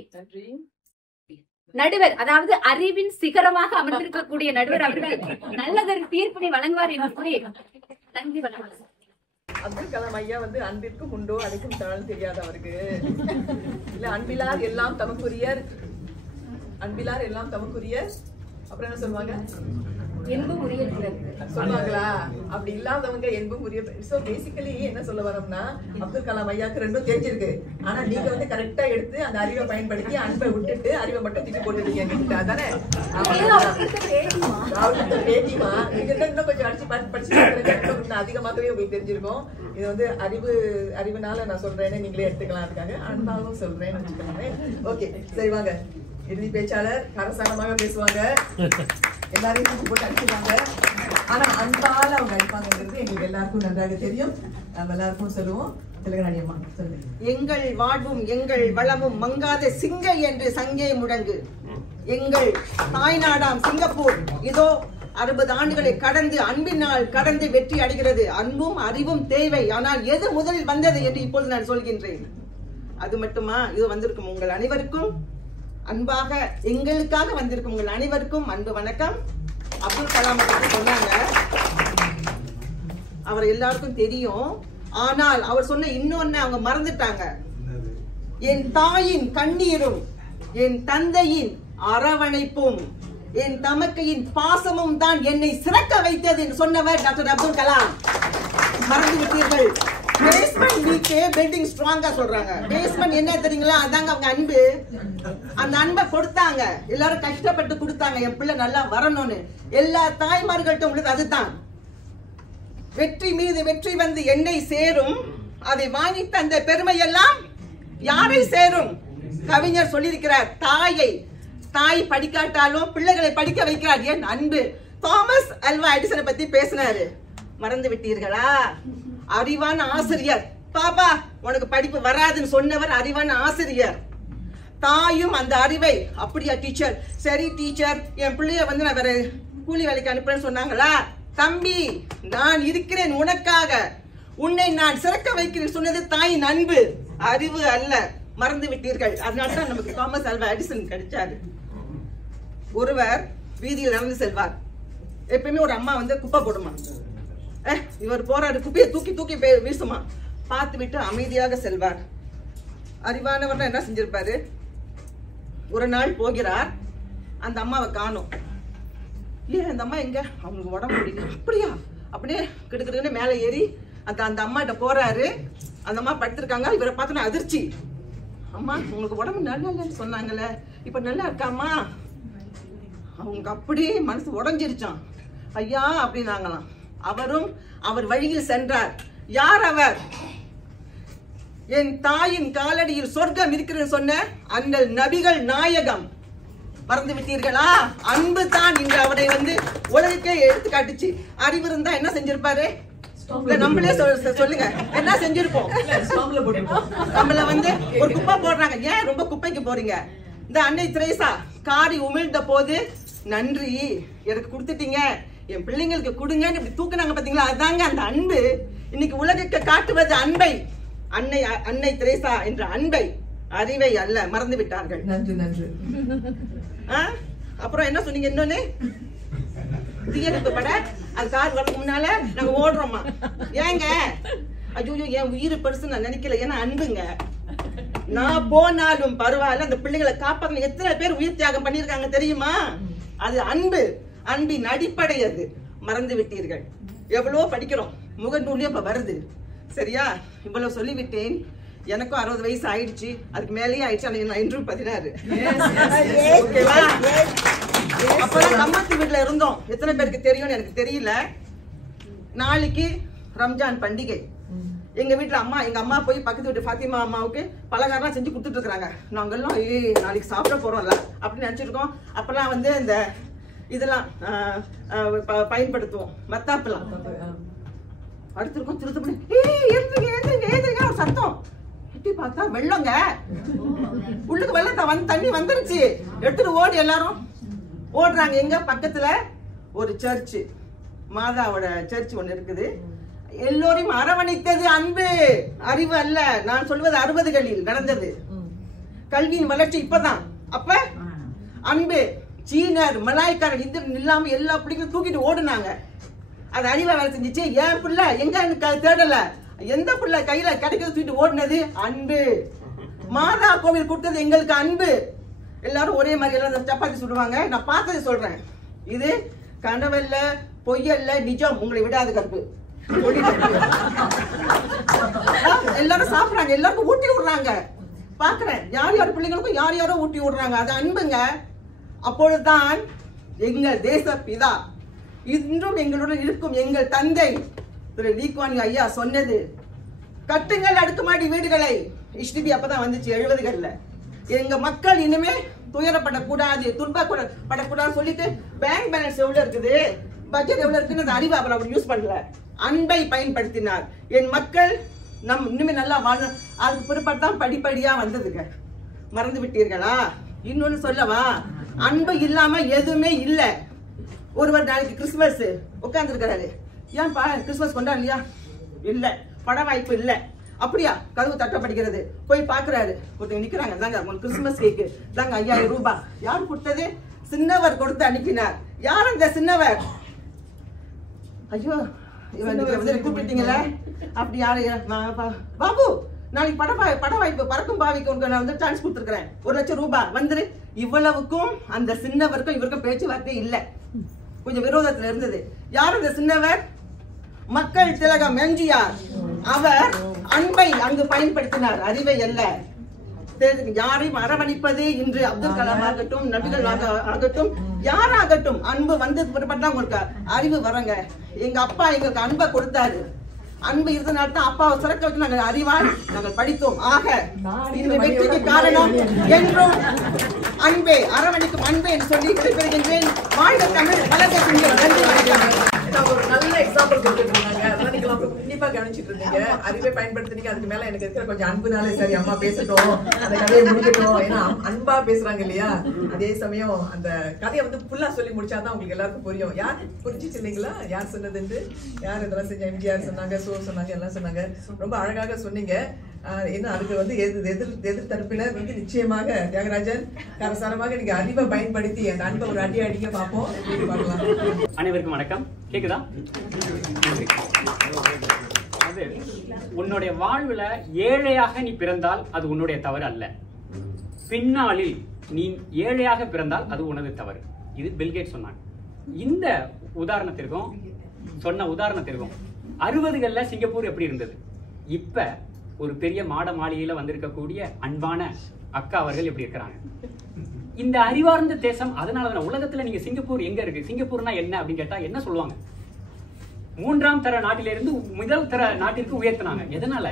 நடுவர், அதாவது அறிவின் சிகரமாக அமர்ந்திருக்கக்கூடிய நடுவர் அவர்கள் நல்லதொரு தீர்ப்பினை வழங்குவார் என்று கூறி நன்றி வணக்கம். அப்துல் கலாம் ஐயா வந்து அன்பிற்கும் உண்டோ அதுக்கும் தாழ் தெரியாது அவருக்கு. இல்ல அன்பிலார் எல்லாம் தமக்குரியர், அன்பிலார் எல்லாம் தமக்குரியர். அப்புறம் என்ன சொல்லுவாங்க? என்பும் உரிய சொல்லுவாங்களா? அப்படி இல்லாதவங்க என்பும் உரிய. சோ பேசிக்கலி என்ன சொல்ல வரோம்னா, அப்துல் கலாம் ஐயாக்கு ரெண்டும் தெரிஞ்சிருக்கு. ஆனா நீங்க வந்து கரெக்டா எடுத்து அந்த அறிவை பயன்படுத்தி அன்பை விட்டுட்டு அறிவை மட்டும் தூக்கி போட்டுருக்கீங்க. அதானே பேட்டிமா? நீங்க இன்னும் கொஞ்சம் அடிச்சு படிச்சு அதிகமாகவே உங்களுக்கு தெரிஞ்சிருக்கும். இது வந்து அறிவுனால நான் சொல்றேன்னு நீங்களே எடுத்துக்கலாம். அதுக்காக அன்பாகவும் சொல்றேன்னு வச்சுக்கோங்க. ஓகே, சரி வாங்க. இறுதி பேச்சாளர் கரசாரமாக பேசுவாங்க, எல்லாரையும் போட்டு அடிச்சுவாங்க. ஆனா அன்பால அவங்க அடிப்பாங்கிறது எங்களுக்கு எல்லாருக்கும் நன்றாக தெரியும். நம்ம எல்லாருக்கும் சொல்லுவோம். திலகராணி அம்மா சொல்லுங்க. எங்கள் வாழ்வும் எங்கள் வளமும் மங்காத சிங்கை என்று சங்கே முழங்கு. எங்கள் தாய்நாடாம் சிங்கப்பூர் இதோ 60 ஆண்டுகளை கடந்து அன்பினால் கடந்து வெற்றி அடைகிறது. அன்பும் அறிவும் தேவை. ஆனால் எது முதலில் வந்தது என்று இப்பொழுது நான் சொல்கின்றேன். அது மட்டுமா? இது வந்திருக்கும் உங்கள் அனைவருக்கும் அன்பாக, எங்களுக்காக வந்திருக்கும் உங்கள் அனைவருக்கும் அன்பு வணக்கம். அப்துல் கலாம் சொன்னாங்க, அவர் எல்லாருக்கும் தெரியும். ஆனால் அவர் சொன்ன இன்னொன்னு அவங்க மறந்துட்டாங்க. என் தாயின் கண்ணீரும் என் தந்தையின் அரவணைப்பும் என் தமக்கையின் பாசமும் தான் என்னை சிறக்க வைத்தது என்று சொன்னவர் டாக்டர் அப்துல் கலாம். மறந்து விட்டீர்கள். பேஸ்மெண்ட் வீக், பில்டிங் ஸ்ட்ராங்கா சொல்றாங்க. பேஸ்மெண்ட் என்ன தெரியுங்களா? அதாங்க அவங்க அன்பு. அந்த அன்பை கொடுத்தாங்க, எல்லாரும் கஷ்டப்பட்டு கொடுத்தாங்க. என் பிள்ளை நல்லா வரணும்னு எல்லா தாய்மார்கள்ட்ட உள்ளது அதுதான். வெற்றி மீது வெற்றி வந்து என்னை சேரும், அதை வாங்கி தந்த பெருமை எல்லாம் யாரை சேரும்? கவிஞர் சொல்லியிருக்கிறார், தாய் படிக்காட்டாலும் பிள்ளைகளை படிக்க வைக்கிறார். ஏன் அன்பு. தாமஸ் அல்வா எடிசனை பத்தி பேசினாரு, மறந்து விட்டீர்களா? அறிவான ஆசிரியர். பாப்பா உனக்கு படிப்பு வராதுன்னு சொன்னவர் அறிவான ஆசிரியர். தாயும் அந்த அறிவை, அப்படியா டீச்சர்? சரி டீச்சர், என் பிள்ளைய வந்து நான் வேற கூலி வேலைக்கு அனுப்புறேன்னு சொன்னாங்களா? தம்பி நான் இருக்கிறேன் உனக்காக, உன்னை நான் சிறக்க வைக்கிறேன் சொன்னது தாயின் அன்பு, அறிவு அல்ல. மறந்து விட்டீர்கள். அதனால்தான் நமக்கு தாமஸ் அல்வா எடிசன் கிடைச்சாரு. ஒருவர் வீதியில் நடந்து செல்வார். எப்பயுமே ஒரு அம்மா வந்து குப்பை போடுமா, இவர் போறாரு, குப்பையை தூக்கி தூக்கி வீசுமா. பார்த்து விட்டு அமைதியாக செல்வார். அறிவானவர் என்ன செஞ்சிருப்பாரு? ஒரு நாள் போகிறார், அந்த அம்மாவை காணோம். ஏன் அந்த அம்மா எங்க? அவங்களுக்கு உடம்பு முடியல. அப்படியா? அப்படியே கிடுக்கிடுன்னு மேலே ஏறி அந்த அம்மா கிட்ட போறாரு. அந்த அம்மா படுத்திருக்காங்க. இவரை பார்த்தோன்னா அதிர்ச்சி. அம்மா உங்களுக்கு உடம்பு நல்லா இல்லைன்னு சொன்னாங்கல்ல, இப்ப நல்லா இருக்காம்மா? அவங்க அப்படியே மனசு உடஞ்சிருச்சான். ஐயா அப்படின்னாங்களாம். அவரும் அவர் வழியில் சென்றார். யார் அவர்? என் தாயின் காலடியில் சொர்க்கம் இருக்கிறது சொன்ன அந்த நபிகள் நாயகம். மறந்து விட்டீர்களா? அன்பு தான் இன்று அவரை வந்து உலகுக்கே எடுத்து காட்டுச்சு. அறிவு இருந்தா என்ன செஞ்சிருப்பாரு? நம்மளே சொல்லுங்க, என்ன செஞ்சிருப்போம்? நம்மள வந்து ஒரு குப்பை போடுறாங்க, ஏன் ரொம்ப குப்பைக்கு போறீங்க? இந்த அன்னை திரேசா காரி உமிழ்ந்த போது, நன்றி எனக்கு கொடுத்துட்டீங்க, என் பிள்ளைங்களுக்கு கொடுங்கன்னு இப்படி தூக்குனாங்க பாத்தீங்களா? அதுதாங்க அந்த அன்பு. இன்னைக்கு உலகுக்கு காட்டுவது அன்பை. அன்னை திரேசா என்ற அன்பை, அறிவை அல்ல. மறந்து விட்டார்கள். நன்றி நன்றி. அப்புறம் என்ன சொன்னீங்க? இன்னொன்னு தீயணைப்பு பட அது கார் வரதுக்கு முன்னால நாங்க ஓடுறோமா? ஏங்க? ஐயோ என் உயிர் பெருசு நான் நினைக்கல. ஏன்னா அன்புங்க. நான் போனாலும் பரவாயில்ல, அந்த பிள்ளைகளை காப்பாற்ற எத்தனை பேர் உயிர் தியாகம் பண்ணிருக்காங்க தெரியுமா? அது அன்பு. அன்பின் அடிப்படை அது. மறந்து விட்டீர்கள். எவ்வளவோ படிக்கிறோம், முகநூலியும் இப்ப வருது. சரியா? இவ்வளவு சொல்லிவிட்டேன். எனக்கும் 60 வயசு ஆயிடுச்சு, அதுக்கு மேலேயே ஆயிடுச்சு. நான் இன்றும் 16. ஓகேவா? அப்பதான் கம்மத்து வீட்டுல இருந்தோம். எத்தனை பேருக்கு தெரியும்னு எனக்கு தெரியல. நாளைக்கு ரம்ஜான் பண்டிகை. எங்க வீட்டுல எங்க அம்மா போய் பக்கத்து வீட்டு ஃபாத்திமா அம்மாவுக்கு பலகாரம் செஞ்சு கொடுத்துட்டு இருக்காங்க. நாங்கெல்லாம் நாளைக்கு சாப்பிட போறோம்ல அப்படின்னு நினைச்சிருக்கோம். அப்பெல்லாம் வந்து இந்த இதெல்லாம் பயன்படுத்துவோம், மத்தாப்பெல்லாம். அடுத்திருக்கோம் திருத்தப்படி ஒரு சத்தம். எட்டி பார்த்தா வெள்ளங்க. உள்ளுக்கு வெள்ளம் வந்து தண்ணி வந்துருச்சு. எடுத்துட்டு ஓடி எல்லாரும் ஓடுறாங்க. எங்க பக்கத்துல ஒரு சர்ச்சு, மாதாவோட சர்ச் ஒண்ணு இருக்குது. எல்லோரையும் அரவணைத்தது அன்பு, அறிவு அல்ல. நான் சொல்வது 60களில் நடந்தது. கல்வியின் வளர்ச்சி இப்பதான். அப்ப அன்பு. சீனர், மலாய்க்காரர், இந்திரன் இல்லாம எல்லா பிள்ளைங்களும் தூக்கிட்டு ஓடுனாங்க. அது அறிவா வேலை செஞ்சிச்சு. என் பிள்ளை எங்க தேடல, எந்த பிள்ளை கையில கிடைக்கிறது தூக்கிட்டு ஓடுனது அன்பு. மாதா கோவில் கொடுத்தது எங்களுக்கு அன்பு. எல்லாரும் ஒரே மாதிரி எல்லாம் சப்பாத்தி சுடுவாங்க. நான் பார்த்ததை சொல்றேன். இது கனவல்ல, பொய்யல்ல, நிஜம். உங்களை விடாது கருப்பு. எல்லாரும் சாப்பிடுறாங்க, எல்லாருக்கும் ஊட்டி விடுறாங்க. பாக்குறேன் யார் யார் பிள்ளைங்களுக்கும் யார் யாரோ ஊட்டி விடுறாங்க. அது அன்புங்க. அப்பொழுதுதான் எங்கள் தேச பிதா இன்றும் எங்களுடன் இருக்கும் எங்கள் தந்தை திரு லீ குவான் யூ ஐயா சொன்னது, கட்டுங்கள் அடுக்குமாடி வீடுகளை. HDB அப்பதான் வந்துச்சு 70களில். எங்க மக்கள் இனிமே துயரப்படக்கூடாது, துன்பப்படக்கூடாதுன்னு சொல்லிட்டு பேங்க் பேலன்ஸ் எவ்வளவு இருக்குது, பட்ஜெட் எவ்வளவு இருக்குன்னு அறிவு அவர் யூஸ் பண்ணல, அன்பை பயன்படுத்தினார். என் மக்கள் இனிமே நல்லா வாழ. அதுக்கு பிற்பாடு தான் படிப்படியா வந்ததுங்க. மறந்து விட்டீர்களா? இன்னொன்னு சொல்லவா, அன்பு இல்லாம எதுவுமே இல்ல. ஒருவர் நாளைக்கு கிறிஸ்துமஸ் உட்கார்ந்து இருக்காரு, ஏன்பா கிறிஸ்துமஸ் கொண்டாடலையா? இல்ல, பட வாய்ப்பு இல்ல. அப்படியா? கதவு தட்டப்படுகிறது. போய் பாக்குறாரு, ஒருத்தங்க நிக்கிறாங்க, தாங்க உங்களுக்கு கிறிஸ்துமஸ் கேக்கு தாங்க 5000 ரூபாய். யார் கொடுத்தது? சின்னவர் கொடுத்து அனுப்பினார். யார் அந்த சின்னவர்? ஐயோ கூப்பிட்டீங்களே, அப்படி யாரு? பாபு, நாளைக்கு பட வாய்ப்பு பறக்கும் பாவிக்கு உனக்கு நான் வந்து சான்ஸ் கொடுத்துருக்கிறேன், 1 லட்சம் ரூபாய் வந்துரு. இவ்வளவுக்கும் அந்த சின்னவருக்கும் இவருக்கும் பேச்சுவார்த்தை இல்லை, கொஞ்சம் விரோதத்துல இருந்தது. யார் அந்த சின்னவர்? மக்கள் திலகம் எம்ஜிஆர். அவர் அன்பை அங்கு பயன்படுத்தினார், அறிவை அல்ல. யாரையும் அரவணைப்பது இன்று அப்துல் கலாம் ஆகட்டும், நபிகள் ஆகட்டும், யாராகட்டும், அன்பு வந்தது பிறப்பட்டா உங்களுக்கு அறிவு வரங்க. எங்க அப்பா எங்களுக்கு அன்பை கொடுத்தாரு. அன்பு இருந்தனால தான் அப்பாவை சிறக்க வச்சு நாங்கள் அறிவால் நாங்கள் படித்தோம். ஆக இந்த வெற்றிக்கு காரணம் என்றும் அன்பே, அரவணைக்கும் அன்பே என்று சொல்லி விடைபெறுகின்றேன். வாழ்க தமிழ், வளர்க திங்கள். நன்றி, வணக்கம். ஒரு நல்ல எக்ஸாம்பிள் கொடுத்துருந்தாங்க. அதெல்லாம் நீங்க கண்டிப்பா கவனிச்சிட்டு இருந்தீங்க. அறிவை பயன்படுத்தினீங்க. அதுக்கு மேல எனக்கு இருக்கிற கொஞ்சம் அன்புனாலே சரி அம்மா பேசட்டும், அந்த கதையை முடிக்கட்டும். ஏன்னா அன்பா பேசுறாங்க இல்லையா? அதே சமயம் அந்த கதையை வந்து ஃபுல்லா சொல்லி முடிச்சாதான் உங்களுக்கு எல்லாருக்கும் புரியும். யார் புரிஞ்சிச்சு இல்லைங்களா? யார் சொன்னதுன்னு, யார் இதெல்லாம் செஞ்ச? எம்ஜிஆர் சொன்னாங்க, சொன்னாங்க, எல்லாம் சொன்னாங்க. ரொம்ப அழகாக சொன்னீங்க. ஏன்னா அதுக்கு வந்து எதிர் தரப்பினர் வந்து நிச்சயமாக தியாகராஜன் கரசாரமாக நீங்க அறிவை பயன்படுத்தி அந்த அன்பை ஒரு அடி அடிக்க பார்ப்போம். பார்க்கலாம். அனைவருக்கும் வணக்கம். கேக்குதா? அது உன்னுடைய வாழ்வுல ஏழையாக நீ பிறந்தால் அது உன்னுடைய தவறு அல்ல. பின்னாளில் நீ ஏழையாக பிறந்தால் அது உனது தவறு. இது பில்கேட் சொன்னாங்க. இந்த உதாரணத்திற்கும் சொன்ன உதாரணத்திற்கும் 60களில் சிங்கப்பூர் எப்படி இருந்தது, இப்ப ஒரு பெரிய மாட மாளிகையில வந்திருக்கக்கூடிய அன்பான அக்கா அவர்கள் எப்படி இருக்கிறாங்க. இந்த அறிவார்ந்த தேசம். அதனாலதான் உலகத்துல நீங்க சிங்கப்பூர் எங்க இருக்கு, சிங்கப்பூர்னா என்ன அப்படின்னு கேட்டா என்ன சொல்லுவாங்க? 3ஆம் தர நாட்டிலிருந்து முதல் தர நாட்டிற்கு உயர்த்தினாங்க. எதனால?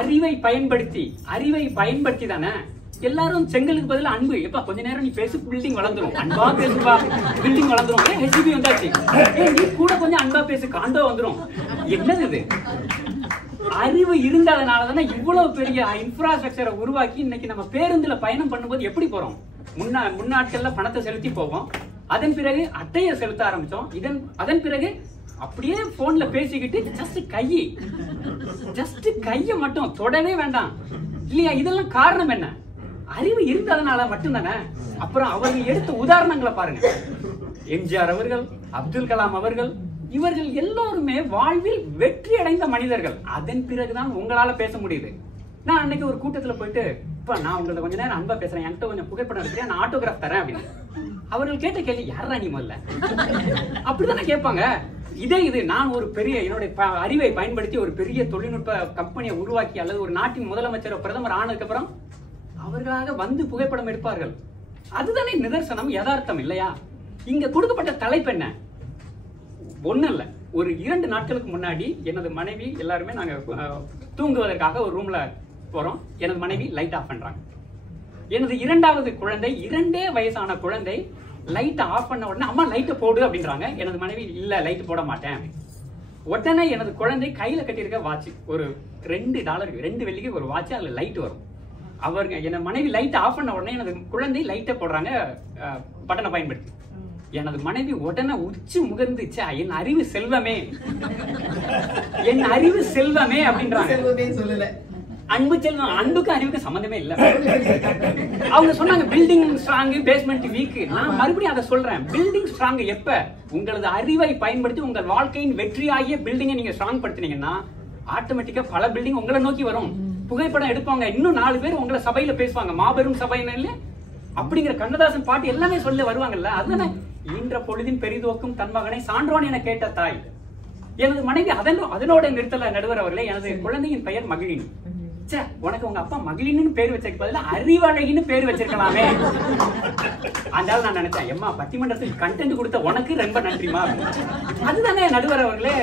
அறிவை பயன்படுத்தி தானே. எல்லாரும் செங்கலுக்கு பதில் அன்பு. எப்ப கொஞ்ச நேரம் நீ பேசு, பில்டிங் வளர்ந்துரும். அன்பா பேசுப்பா, பில்டிங் வளர்ந்துரும். HDB வந்தாச்சு, நீ கூட கொஞ்சம் அன்பா பேசு, காண்டோ வந்துரும். என்னது இது? அறிவு இருந்ததுனாலதானே இவ்வளவு பெரிய இன்ஃப்ராஸ்ட்ரக்சரை உருவாக்கி இன்னைக்கு நம்ம பேருந்துல பயணம் பண்ணும்போது எப்படி போறோம்? முன்னாட்கள்ல பணத்தை செலுத்தி போவோம், அதன் பிறகு அட்டையை செலுத்த ஆரம்பிச்சோம், அதன் பிறகு அப்படியே போன்ல பேசிக்கிட்டு ஜஸ்ட் கைய மட்டும் தொடவே வேண்டாம் இல்லையா? இதெல்லாம் காரணம் என்ன? அறிவு இருந்ததுனால மட்டும்தானே. அப்புறம் அவர்கள் எடுத்த உதாரணங்களை பாருங்க. எம்ஜிஆர் அவர்கள், அப்துல் கலாம் அவர்கள், இவர்கள் எல்லோருமே வாழ்வில் வெற்றி அடைந்த மனிதர்கள். அதன் பிறகுதான் உங்களால பேச முடியுது. நான் அன்னைக்கு ஒரு கூட்டத்துல போயிட்டு, இப்ப நான் உங்கள்ட்ட கொஞ்ச நேரம் அன்பா பேசுறேன், என்கிட்ட கொஞ்சம் புகைப்படம் இருக்கிறேன், நான் ஆட்டோகிராஃப் தரேன் அப்படின்னு. அவர்கள் கேட்ட கேள்வி, யாரா நீ முதல்ல? அப்படித்தானே கேட்பாங்க. இது நான் ஒரு பெரிய என்னுடைய அறிவை பயன்படுத்தி ஒரு பெரிய தொழில்நுட்ப கம்பெனியை உருவாக்கி அல்லது ஒரு நாட்டின் முதலமைச்சர் பிரதமர் ஆனதுக்கு அப்புறம் அவர்களாக வந்து புகைப்படம் எடுப்பார்கள். அதுதானே நிதர்சனம், யதார்த்தம் இல்லையா? இங்க கொடுக்கப்பட்ட தலைப்பு என்ன? ஒண்ணு இல்ல, ஒரு 2 நாட்களுக்கு முன்னாடி எனது மனைவி எல்லாருமே நாங்க தூங்குவதற்காக ஒரு ரூம்ல போறோம். எனது மனைவி லைட் ஆஃப் பண்றாங்க. எனது 2வது குழந்தை, 2 வயசான குழந்தை லைட் ஆஃப் பண்ண உடனே அம்மா லைட்டை போடு அப்படின்றாங்க. எனது மனைவி இல்ல லைட் போட மாட்டேன். உடனே எனது குழந்தை கையில கட்டியிருக்க வாட்ச், ஒரு $2 2 வெள்ளிக்கு ஒரு வாட்ச், அதுல லைட் வரும். எனது மனைவி லைட் ஆஃப் பண்ண உடனே எனது குழந்தை லைட்டை போடுறாங்க பட்டனை பயன்படுத்தி. எனது மனைவி உடனே உச்சி முகர்ந்துச்சா, என் அறிவு செல்வமே, என் அறிவு செல்வமே அப்படின்றாங்க. அன்பு செல்வம், அன்புக்கும் அறிவுக்கும் சம்பந்தமே இல்ல. அவங்க சொன்னாங்க பில்டிங் ஸ்ட்ராங், பேஸ்மெண்ட் வீக். நான் மறுபடியும் அதை சொல்றேன். பில்டிங் ஸ்ட்ராங் எப்ப உங்களது அறிவை பயன்படுத்தி உங்கள் வாழ்க்கையின் வெற்றியாகிய பில்டிங்கை நீங்க ஸ்ட்ராங் படுத்தினீங்கன்னா ஆட்டோமேட்டிக்கா பல பில்டிங் உங்களை நோக்கி வரும். புகைப்படம் எடுப்பாங்க, இன்னும் 4 பேர் உங்களை சபையில பேசுவாங்க. மாபெரும் சபையில அப்படிங்கிற கண்ணதாசன் பாட்டு எல்லாமே சொல்ல வருவாங்கல்ல. அதுதானே ஈன்ற பொழுதின் பெரிதோக்கும் தன் மகனை சான்றோன் என கேட்ட தாய். எனது மனைவி அதனோட நிறுத்தல நடுவர் அவர்களே. எனது குழந்தையின் பெயர் மகிழினி. உனக்கு உங்க அப்பா மகிழின்னு பேர் வச்சிருக்க பதிலா அறிவழகின்னு பேர் வச்சிருக்கலாமே. அதனால நான் நினைச்சேன், எம்மா பட்டிமன்றத்தில் கண்டென்ட் கொடுத்த உனக்கு ரொம்ப நன்றிமா. அதுதானே நடுவர் அவர்களே.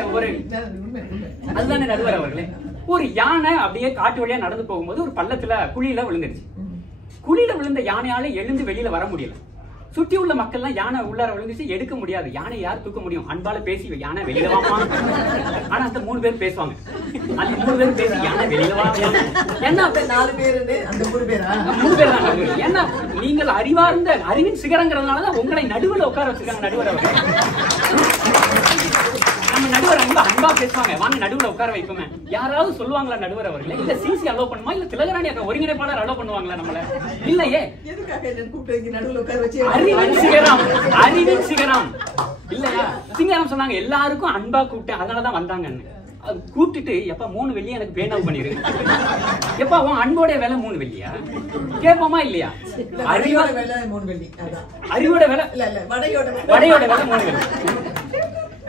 அதுதானே நடுவர் அவர்களே. ஒரு யானை அப்படியே காட்டு வழியா நடந்து போகும்போது ஒரு பள்ளத்துல குழியில விழுந்துருச்சு. குழியில விழுந்த யானையால எழுந்து வெளியில வர முடியல. சுற்றி உள்ள மக்கள் எல்லாம் யானை உள்ளார விழுந்துச்சு, எடுக்க முடியாது. யானை யார் தூக்க முடியும்? அன்பால பேசி யானை வெளியில வாமா. ஆனா அந்த 3 பேர் பேசுவாங்க. அந்த 3 பேர் பேசி யானை வெளியில வா. என்ன 4 பேரு அந்த 3 பேரா? 3 பேர் தான் நடுவர். ஏன்னா நீங்கள் அறிவார்ந்த அறிவின் சிகரங்கிறதுனாலதான் உங்களை நடுவில் உட்கார வச்சிருக்காங்க நடுவர் அவர்கள். நம்ம நடுவர் அன்பா பேசுவாங்க, வாங்க நடுவுல உட்கார வைப்போமே. யாராவது சொல்லுவாங்களா நடுவர் அவர்களே? இல்ல சிசி அலோ பண்ணுமா, இல்ல திலகராணி அக்கா ஒருங்கிணைப்பாளர் அலோ பண்ணுவாங்களா நம்மள? இல்லையே. அறிவின் சிகரம், அறிவின் சிகரம் இல்லையா? சிங்கரம் சொன்னாங்க எல்லாருக்கும் அன்பா கூப்பிட்டேன், அதனாலதான் வந்தாங்கன்னு. கூப்பிட்டுட்டு எப்ப 3 வெள்ளி எனக்கு பேனாவு பண்ணிரு. எப்ப உன் அன்போட விலை 3 வெள்ளியா கேட்போமா இல்லையா? அறிவோட விலை 3 வெள்ளி. அறிவோட விலை வடையோட விலை 3 வெள்ளி.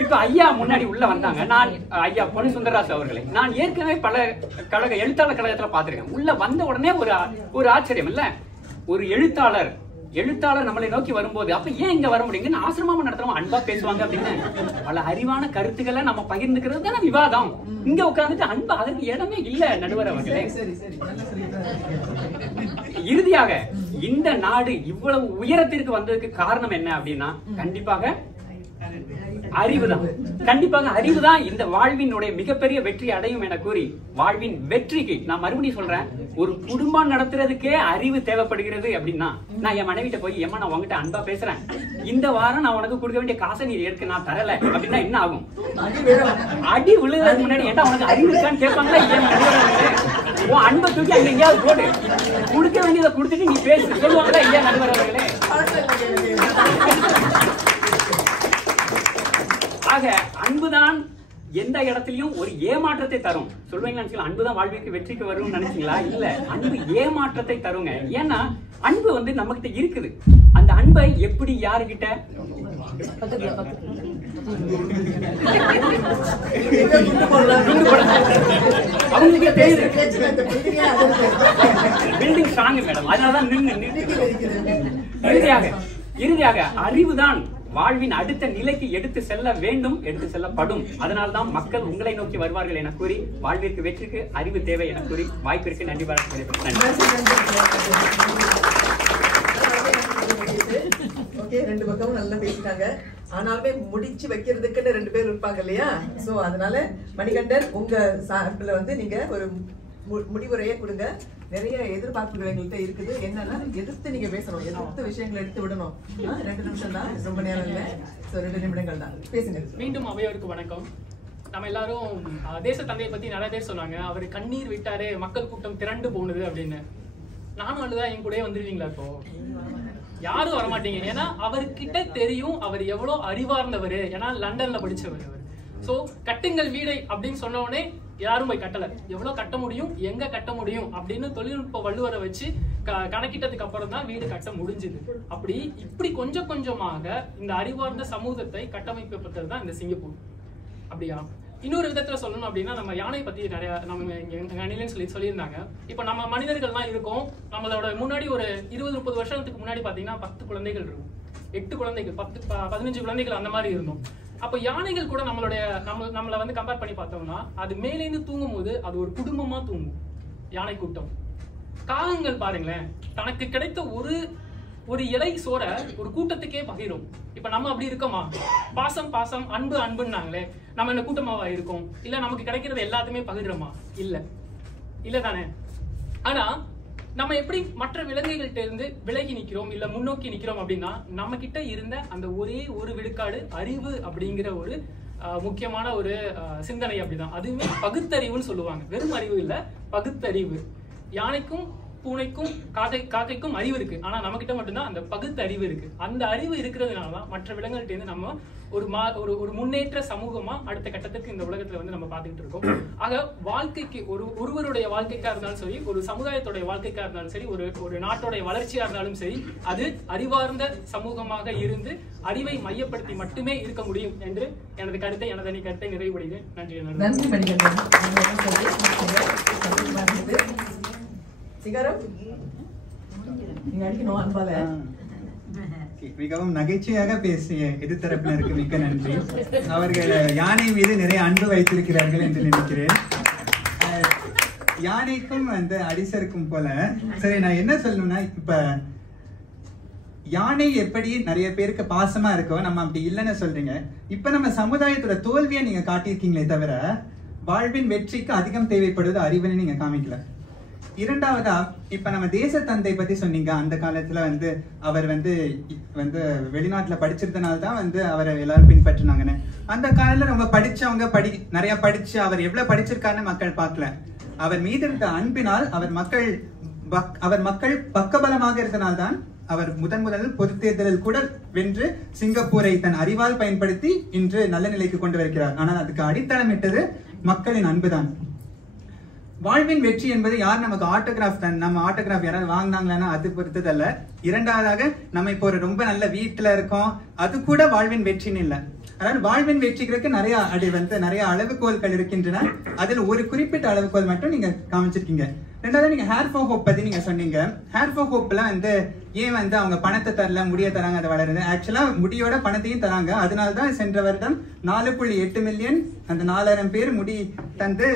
இப்ப ஐயா முன்னாடி உள்ள வந்தாங்க. நான் ஐயா பொன் சுந்தரராஜ் அவர்களை நான் ஏற்கனவே பல எழுத்தாளர் கழகத்துல பாத்திருக்கேன். உள்ள வந்த உடனே ஒரு ஆச்சரியம் இல்ல, ஒரு எழுத்தாளர் நம்மளை நோக்கி வரும்போது அப்ப ஏன் இங்க வர முடியுங்க? ஆசிரமம் நடத்துறோம், அன்பா பேசுவாங்க அப்படின்னு பல அறிவான கருத்துக்களை நம்ம பகிர்ந்துக்கிறது தானே விவாதம். இங்க உட்கார்ந்துட்டு அன்பா அதற்கு இடமே இல்ல நடுவர் அவர்களே. இறுதியாக இந்த நாடு இவ்வளவு உயரத்திற்கு வந்ததுக்கு காரணம் என்ன அப்படின்னா கண்டிப்பாக அறிவுதான். கண்டிப்பாக அறிவுதான் இந்த வாழ்வினுடைய மிகப்பெரிய வெற்றி அடையும் என கூறி வாழ்வின் வெற்றிக்கு நான் மறுபடியும் சொல்றேன், ஒரு குடும்பம் நடத்துறதுக்கே அறிவு தேவைப்படுகிறது அப்படின்னா நான் என் மனைவிட்ட போய் ஏமா நான் உங்ககிட்ட அன்பா பேசுறேன், இந்த வாரம் நான் உனக்கு கொடுக்க வேண்டிய காசை நீ எடுக்க நான் தரல அப்படின்னா என்ன ஆகும்? அடி விழுறதுக்கு முன்னாடி ஏன்டா உனக்கு அறிவு இருக்கான்னு கேட்பாங்களா? உன் அன்பை தூக்கி அங்க எங்கேயாவது போடு, கொடுக்க வேண்டியதை கொடுத்துட்டு நீ பேசு சொல்லுவாங்களா இல்லையா நடுவர் அவர்களே? ஆக அன்புதான் எந்த இடத்திலையும் ஒரு ஏமாற்றத்தை தரும். சொல்லுவீங்களா அன்புதான் வாழ்விற்கு வெற்றிக்கு வரும் நினைச்சீங்களா? இல்ல, அன்பு ஏமாற்றத்தை தருங்க. ஏன்னா அன்பு வந்து நம்ம கிட்ட இருக்குது. அந்த அன்பை எப்படி யாருகிட்ட அவங்களுக்கு தெரியுது. பில்டிங் ஸ்ட்ராங் மேடம், அதனாலதான் இறுதியாக அறிவுதான் வாழ்வின் அடுத்த நிலைக்கு எடுத்து செல்ல வேண்டும், எடுத்து செல்லப்படும். அதனால்தான் மக்கள் உங்களை நோக்கி வருவார்கள் என கூறி வாழ்விற்கு வெற்றிக்கு அறிவு தேவை என கூறி வாய்ப்பிற்கு நன்றி பாராட்டுகிறேன். ரெண்டு பக்கமும் நல்லா பேசிட்டாங்க. ஆனாலுமே முடிச்சு வைக்கிறதுக்குன்னு 2 பேர் இருப்பாங்க இல்லையா? சோ அதனால மணிகண்டன் உங்க சார்பில் வந்து நீங்க ஒரு முடிவுரையே கொடுங்க. நிறைய எதிர்பார்ப்புகள் எங்கள்கிட்ட இருக்குது. என்னன்னா எதிர்த்து நீங்க பேசணும், எதிர்த்து விஷயங்களை எடுத்து விடணும். 2 நிமிஷம் தான், ரொம்ப நேரம் இல்லை. 2 நிமிடங்கள் தான் பேசுங்க. மீண்டும் அவையோருக்கு வணக்கம். நம்ம எல்லாரும் தேச தந்தையை பத்தி நிறைய பேர் சொன்னாங்க. அவர் கண்ணீர் விட்டாரு, மக்கள் கூட்டம் திரண்டு போனது அப்படின்னு. நானும் அழுதா என் கூட வந்துருவீங்களா? இப்போ யாரும் வரமாட்டீங்க. ஏன்னா அவர்கிட்ட தெரியும் அவர் எவ்வளவு அறிவார்ந்தவர். ஏன்னா லண்டன்ல படிச்சவர் அவர். சோ கட்டுங்கள் வீடை அப்படின்னு சொன்ன உடனே யாரும் போய் கட்டல. எவ்வளவு கட்ட முடியும், எங்க கட்ட முடியும் அப்படின்னு தொழில்நுட்ப வல்லுவரை வச்சு கணக்கிட்டதுக்கு அப்புறம் தான் வீடு கட்ட முடிஞ்சுது. இப்படி கொஞ்சம் கொஞ்சமாக இந்த அறிவார்ந்த சமூகத்தை கட்டமைக்கப்பட்டது தான் இந்த சிங்கப்பூர். அப்படியா? இன்னொரு விதத்துல சொல்லணும் அப்படின்னா நம்ம யானை பத்தி நிறைய நம்ம அணிலன்னு சொல்லியிருந்தாங்க. இப்ப நம்ம மனிதர்கள்லாம் இருக்கோம். நம்மளோட முன்னாடி ஒரு 20-30 வருஷத்துக்கு முன்னாடி பாத்தீங்கன்னா 10 குழந்தைகள் இருக்கும், 8 குழந்தைகள், 10-15 குழந்தைகள் அந்த மாதிரி இருந்தோம். அப்ப யானைகள் கூட நம்மளை வந்து கம்பேர் பண்ணி பார்த்தோம்னா அது மேலேந்து தூங்கும் போது அது ஒரு குடும்பமா தூங்கும். யானை கூட்டம். காகங்கள் பாருங்களேன், தனக்கு கிடைத்த ஒரு இலை சோற ஒரு கூட்டத்துக்கே பகிரும். இப்ப நம்ம அப்படி இருக்கோமா? பாசம் பாசம் அன்பு அன்புன்னாங்களே, நம்ம என்ன கூட்டமாவா இருக்கோம்? இல்ல நமக்கு கிடைக்கிறது எல்லாத்தையுமே பகிர்றோமா? இல்ல தானே? ஆனா நம்ம எப்படி மற்ற விலங்குகள்கிட்ட இருந்து விலகி நிக்கிறோம் இல்ல முன்னோக்கி நிக்கிறோம் அப்படின்னா நம்ம கிட்ட இருந்த அந்த ஒரே ஒரு விழுக்காடு அறிவு அப்படிங்கிற ஒரு முக்கியமான ஒரு சிந்தனை அப்படிதான். அதுவுமே பகுத்தறிவுன்னு சொல்லுவாங்க. வெறும் அறிவு இல்ல, பகுத்தறிவு. யானைக்கும் பூனைக்கும் காக்கைக்கும் அறிவு இருக்கு, ஆனா நம்ம கிட்ட மட்டும்தான் அந்த பகுத்தறிவு இருக்கு. அந்த அறிவு இருக்கிறதுனாலதான் மற்ற விலங்குகள்ட்ட இருந்து நம்ம ஒரு முன்னேற்ற சமூகமா அடுத்த கட்டத்துக்கு இந்த உலகத்துல வந்து நம்ம பார்த்துக்கிட்டு இருக்கோம். ஆக வாழ்க்கைக்கு ஒருவருடைய வாழ்க்கைக்கா இருந்தாலும் சரி, ஒரு சமுதாயத்துடைய வாழ்க்கைக்கா இருந்தாலும் சரி, ஒரு நாட்டோடைய வளர்ச்சியா இருந்தாலும் சரி, அது அறிவார்ந்த சமூகமாக இருந்து அறிவை மையப்படுத்தி மட்டுமே இருக்க முடியும் என்று எனது கருத்தை நிறைவுபடுகிறேன். நன்றி. நன்றி மணிகண்டன். சிகரம் நீங்க அடிக்கணும் அன்பால. மிகவும் நகைச்சுவையாக பேசிய எதிர்த்தரப்பினருக்கு மிக்க நன்றி. அவர்கள் யானை மீது நிறைய அன்பு வைத்திருக்கிறார்கள் என்று நினைக்கிறேன். யானைக்கும் வந்து அடிசருக்கும் போல. சரி, நான் என்ன சொல்லணும்னா, இப்ப யானை எப்படி நிறைய பேருக்கு பாசமா இருக்கோ நம்ம அப்படி இல்லைன்னு சொல்றீங்க. இப்ப நம்ம சமுதாயத்தோட தோல்வியை நீங்க காட்டியிருக்கீங்களே தவிர வாழ்வின் வெற்றிக்கு அதிகம் தேவைப்படுவது அறிவுன்னு நீங்க காமிக்கல. இரண்டாவதா, இப்ப நம்ம தேச தந்தை பத்தி சொன்னீங்க. அந்த காலத்துல வந்து அவர் வந்து வெளிநாட்டுல படிச்சிருந்தனால்தான் வந்து அவரை எல்லாரும் பின்பற்றினாங்கன்னு. அந்த காலத்துல ரொம்ப படிச்சவங்க நிறைய படிச்சு அவர் எவ்வளவு படிச்சிருக்காருன்னு மக்கள் பார்க்கல. அவர் மீது இருந்த அன்பினால் அவர் மக்கள் பக்கபலமாக இருந்தனால்தான் அவர் முதல் பொது தேர்தலில் கூட வென்று சிங்கப்பூரை தன் அறிவால் பயன்படுத்தி இன்று நல்ல நிலைக்கு கொண்டு வருகிறார். ஆனால் அதுக்கு அடித்தளமிட்டது மக்களின் அன்புதான். வாழ்வின் வெற்றி என்பது யார் நமக்கு ஆட்டோகிராஃப் தான். நம்ம ஆட்டோகிராஃப் யாராவது வாங்கினாங்களா அது பொறுத்தது அல்ல. இரண்டாவதாக, நம்ம இப்போ ஒரு ரொம்ப நல்ல வீட்டுல இருக்கோம், அது கூட வாழ்வின் வெற்றின்னு இல்லை. அதாவது வாழ்வின் வெற்றிகளுக்கு நிறைய அளவுகோல்கள் இருக்கின்றன. அதில் ஒரு குறிப்பிட்ட அளவுகோல் மட்டும் நீங்க காமிச்சிருக்கீங்க. ரெண்டாவது, நீங்க ஹேர் ஃபார் ஹோப் பத்தி நீங்க சொன்னீங்க. ஹேர் ஃபார் ஹோப்ல வந்து ஏன் வந்து அவங்க பணத்தை தரல, முடிய தராங்க, அது வளருது. ஆக்சுவலா முடியோட பணத்தையும் தராங்க. அதனால்தான் சென்ற வருடம் 4.8 மில்லியன் அந்த 4000 பேர் முடி தந்து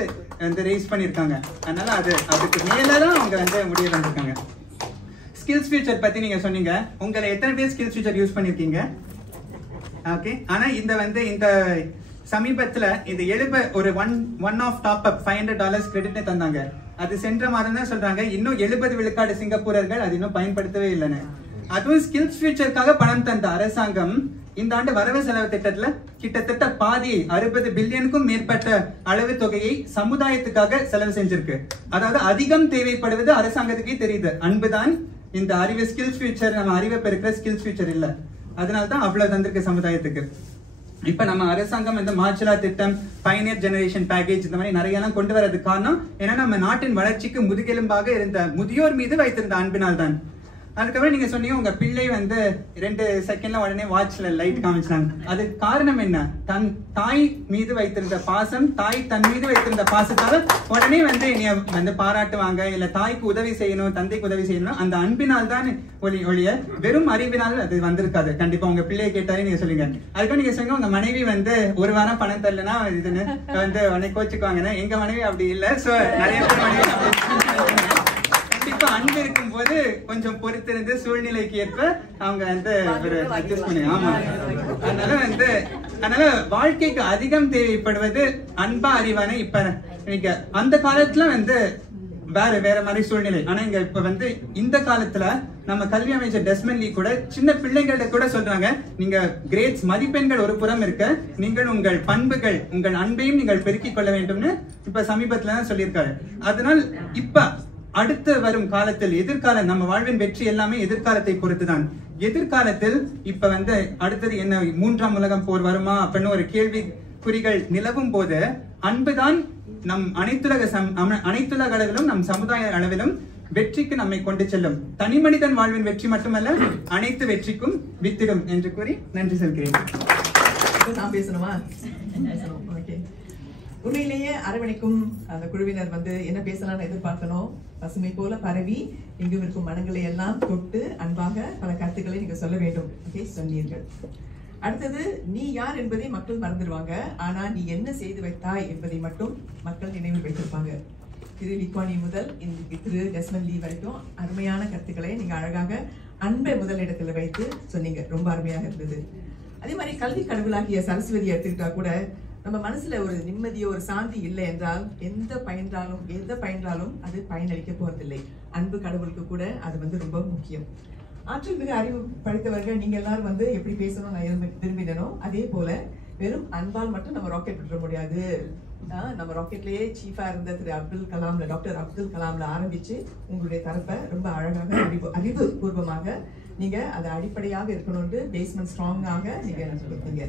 வந்து ரேஸ் பண்ணிருக்காங்க. அதனால அதுக்கு மேலதான் அவங்க வந்து முடிய தந்திருக்காங்க. ஸ்கில்ஸ் ஃபியூச்சர் பத்தி நீங்க சொன்னீங்க. உங்களை எத்தனை பேர் ஸ்கில்ஸ் ஃபியூச்சர் யூஸ் பண்ணிருக்கீங்க? ஓகே. ஆனா இந்த சமீபத்துல இந்த ஒரு one of top up $500 credit தந்தாங்க. அது சென்ற மாதம் தான் சொல்றாங்க. இன்னும் 70 விழுக்காடு சிங்கப்பூரர்கள் அது இன்னும் பயன்படுத்தவே இல்லைன்னு. அதுவும் ஸ்கில்ஸ் ஃபியூச்சருக்காக பணம் தந்த அரசாங்கம் இந்த ஆண்டு வரவு செலவு திட்டத்துல கிட்டத்தட்ட பாதி 60 பில்லியனுக்கும் மேற்பட்ட அளவு தொகையை சமுதாயத்துக்காக செலவு செஞ்சிருக்கு. அதாவது அதிகம் தேவைப்படுவது அரசாங்கத்துக்கே தெரியுது. அன்புதான் இந்த அறிவு ஸ்கில்ஸ் ஃபியூச்சர், நம்ம அறிவை பெருக்கிற ஸ்கில்ஸ் ஃபியூச்சர் இல்ல. அதனால்தான் அவ்வளவு தந்திருக்கு சமுதாயத்துக்கு. இப்ப நம்ம அரசாங்கம் இந்த மார்ச்சலா திட்டம், பயனியர் ஜெனரேஷன் பேக்கேஜ், இந்த மாதிரி நிறைய எல்லாம் கொண்டு வரதுக்கு காரணம் ஏன்னா நம்ம நாட்டின் வளர்ச்சிக்கு முதுகெலும்பாக இருந்த முதியோர் மீது வைத்திருந்த அன்பினால் தான். அதுக்கப்புறம் நீங்க சொன்னீங்க உங்க பிள்ளை வந்து 2 செகண்ட்ல உடனே வாட்ச்ல லைட் காமிச்சாங்க. அது காரணம் என்ன? தன் தாய் மீது வைத்திருந்த பாசம், தாய் தன் மீது வைத்திருந்த பாசத்தால உடனே வந்து என்னைய வந்து பாராட்டுவாங்க, இல்ல தாய்க்கு உதவி செய்யணும், தந்தைக்கு உதவி செய்யணும். அந்த அன்பினால் தான் ஒழிய வெறும் அறிவினால் அது வந்திருக்காது. கண்டிப்பா உங்க பிள்ளையை கேட்டாலே நீங்க சொல்லுங்க. அதுக்கு நீங்க சொல்லுங்க உங்க மனைவி வந்து ஒரு வாரம் பணம் தரலன்னா இதுன்னு வந்து உடனே கோச்சுக்குவாங்கன்னா, எங்க மனைவி அப்படி இல்ல. சோ நிறைய பேர் மனைவி கண்டிப்பா அன்பு இருக்கும் போது கொஞ்சம் பொறுத்திருந்து சூழ்நிலைக்கு ஏற்ப அவங்க வந்து ஒரு அட்ஜஸ்ட் பண்ணி. ஆமா, அதனால வாழ்க்கைக்கு அதிகம் தேவைப்படுவது அன்பா அறிவான. இப்ப நீங்க அந்த காலத்துல வந்து வேற மாதிரி சூழ்நிலை. ஆனா இங்க இப்ப வந்து இந்த காலத்துல நம்ம கல்வி அமைச்சர் டெஸ்மண்ட் லீ கூட சின்ன பிள்ளைங்கள்ட்ட கூட சொல்றாங்க, நீங்க கிரேட்ஸ் மதிப்பெண்கள் ஒரு புறம் இருக்க, நீங்கள் உங்கள் பண்புகள், உங்கள் அன்பையும் நீங்கள் பெருக்கிக் கொள்ள வேண்டும்னு இப்ப சமீபத்துல தான் சொல்லியிருக்காரு. அதனால் இப்ப அடுத்து வரும் காலத்தில் எதிர்காலம், நம்ம வாழ்வின் வெற்றி எல்லாமே எதிர்காலத்தை பொறுத்துதான். எதிர்காலத்தில் இப்ப வந்து அடுத்தது என்ன, 3ஆம் உலகம் போர் வருமா அப்படின்னு ஒரு கேள்விக்குறிகள் நிலவும் போது அன்புதான் நம் அனைத்துலக அளவிலும் நம் சமுதாய அளவிலும் வெற்றிக்கு நம்மை கொண்டு செல்லும். தனி மனிதன் வாழ்வின் வெற்றி மட்டுமல்ல, அனைத்து வெற்றிக்கும் வித்திடும் என்று கூறி நன்றி சொல்கிறேன். நான் பேசணுமா? உண்மையிலேயே அரவணைக்கும் அந்த குழுவினர் வந்து என்ன பேசலாம்னு எதிர்பார்க்கணும். பசுமை போல பரவி எங்கும் இருக்கும் மனங்களை எல்லாம் தொட்டு அன்பாக பல கருத்துக்களை நீங்க சொல்ல வேண்டும். சொன்னீர்கள். அடுத்தது, நீ யார் என்பதை மக்கள் மறந்துடுவாங்க, ஆனா நீ என்ன செய்து வைத்தாய் என்பதை மட்டும் மக்கள் நினைவில் வைத்திருப்பாங்க. திரு லிக்வானி முதல் திரு டெஸ்மண்ட் லீ வரைக்கும் அருமையான கருத்துக்களை நீங்க அழகாக அன்பை முதலிடத்துல வைத்து சொன்னீங்க. ரொம்ப அருமையாக இருந்தது. அதே மாதிரி கல்வி கடவுளாகிய சரஸ்வதி எடுத்துக்கிட்டா கூட நம்ம மனசுல ஒரு நிம்மதியோ ஒரு சாந்தி இல்லை என்றால் எந்த பயின்றாலும் அது பயனளிக்க போறதில்லை. அன்பு கடவுளுக்கு கூட அது வந்து ரொம்ப முக்கியம். ஆற்றல் மிக அறிவு படித்தவர்கள் நீங்க எல்லாரும் வந்து எப்படி பேசணும் நான் விரும்பினோ அதே போல வெறும் அன்பால் மட்டும் நம்ம ராக்கெட் விட்டுற முடியாது. நம்ம ராக்கெட்லயே சீஃபா இருந்த திரு அப்துல் கலாம்ல, டாக்டர் அப்துல் கலாம்ல ஆரம்பிச்சு உங்களுடைய தரப்பை ரொம்ப அழகாக அறிவு பூர்வமாக நீங்க அதை அடிப்படையாக இருக்கணும்னு பேஸ்மெண்ட் ஸ்ட்ராங்காக நீங்க எனக்கு கொடுத்தீங்க.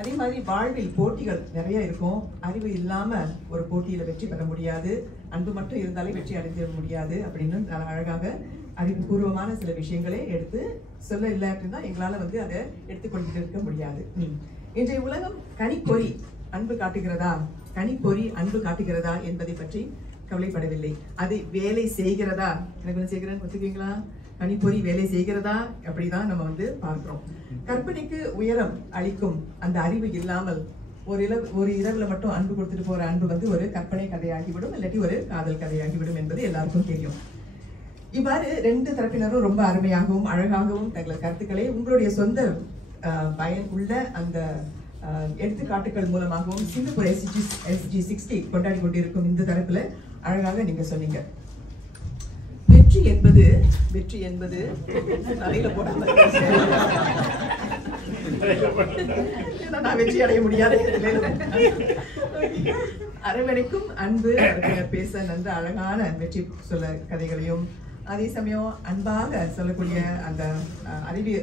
அதே மாதிரி வாழ்வில் போட்டிகள் நிறைய இருக்கும். அறிவு இல்லாம ஒரு போட்டியில வெற்றி பெற முடியாது, அன்பு மட்டும் இருந்தாலே வெற்றி அடைஞ்சிட முடியாது அப்படின்னு நல்ல அழகாக அறிவுபூர்வமான சில விஷயங்களே எடுத்து சொல்ல இல்லை அப்படின்னா எங்களால வந்து அதை எடுத்துக்கொண்டு இருக்க முடியாது. இன்றைய உலகம் கனிப்பொறி அன்பு காட்டுகிறதா, கனிப்பொறி அன்பு காட்டுகிறதா என்பதை பற்றி கவலைப்படவில்லை. அது வேலை செய்கிறதா, எனக்கு வந்து செய்கிறேன்னு ஒத்துக்குவீங்களா, கனிப்பொறி வேலை செய்கிறதா அப்படிதான் நம்ம வந்து பார்க்கிறோம். கற்பனைக்கு உயரம் அளிக்கும் அந்த அறிவு இல்லாமல் ஒரு இரவுல மட்டும் அன்பு கொடுத்துட்டு போற அன்பு வந்து ஒரு கற்பனை கதையாகிவிடும், இல்லாட்டி ஒரு காதல் கதையாகிவிடும் என்பது எல்லாருக்கும் தெரியும். இவ்வாறு ரெண்டு தரப்பினரும் ரொம்ப அருமையாகவும் அழகாகவும் தங்கள் கருத்துக்களை உங்களுடைய சொந்த பயன் உள்ள அந்த எடுத்துக்காட்டுகள் மூலமாகவும் சிங்கப்பூர் SG 60 கொண்டாடி கொண்டிருக்கும் இந்த தரப்புல அழகாக நீங்க சொன்னீங்க. வெற்றி என்பது தலையில போடாம நான் வெற்றி அடைய முடியாது. அரவணைக்கும் அன்பு பேச நன்ற அழகான வெற்றி சொல்ல கதைகளையும் அதே சமயம் அன்பாக சொல்லக்கூடிய அந்த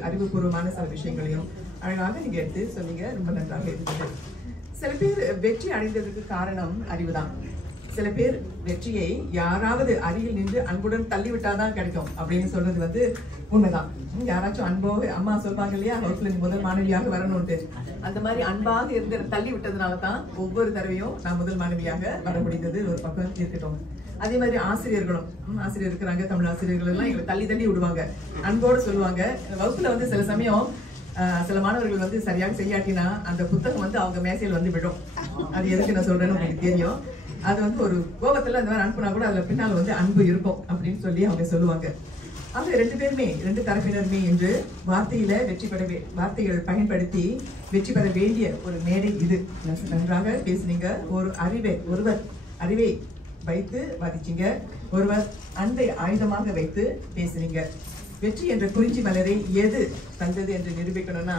அறிவுபூர்வமான சில விஷயங்களையும் அழகாக நீங்க எடுத்து சொன்னீங்க. ரொம்ப நன்றாக இருந்தது. சில பேர் வெற்றி அடைந்ததுக்கு காரணம் அறிவுதான். சில பேர் வெற்றியை யாராவது அருகில் நின்று அன்புடன் தள்ளிவிட்டாதான் கிடைக்கும் அப்படின்னு சொல்றது வந்து உண்மைதான். யாராச்சும் அன்போக அம்மா சொல்வாங்க இல்லையா, ஹவுஸ்ல முதல் மாணவியாக வரணும்ட்டு, அந்த மாதிரி அன்பாக இருந்து தள்ளி விட்டதுனாலதான் ஒவ்வொரு தடவையும் நான் முதல் மாணவியாக வர முடிந்தது. ஒரு பக்கம் இருக்கட்டும். அதே மாதிரி ஆசிரியர்களும், ஆசிரியர் இருக்கிறாங்க, தமிழ் ஆசிரியர்கள் எல்லாம் எங்களை தள்ளி தள்ளி விடுவாங்க, அன்போடு சொல்லுவாங்க. வகுப்புல வந்து சில சமயம் சில மாணவர்கள் வந்து சரியாக செய்யாட்டினா அந்த புத்தகம் வந்து அவங்க மேசையில் வந்து விடும். அது எதுக்கு நான் சொல்றேன்னு உங்களுக்கு தெரியும். அது வந்து ஒரு கோபத்துல அந்த மாதிரி அனுப்புனா கூட அதுல பின்னால் வந்து அன்பு இருக்கும் அப்படின்னு சொல்லி அவங்க சொல்லுவாங்க. அவங்க ரெண்டு தரப்பினருமே என்று வார்த்தைகள் பயன்படுத்தி வெற்றி பெற வேண்டிய ஒரு மேடை இது. நன்றாக பேசுனீங்க. ஒருவர் அறிவை வைத்து வாதிச்சீங்க, ஒருவர் அன்பை ஆயுதமாக வைத்து பேசுனீங்க. வெற்றி என்ற குறிஞ்சி மலரை எது தந்தது என்று நிரூபிக்கணும்னா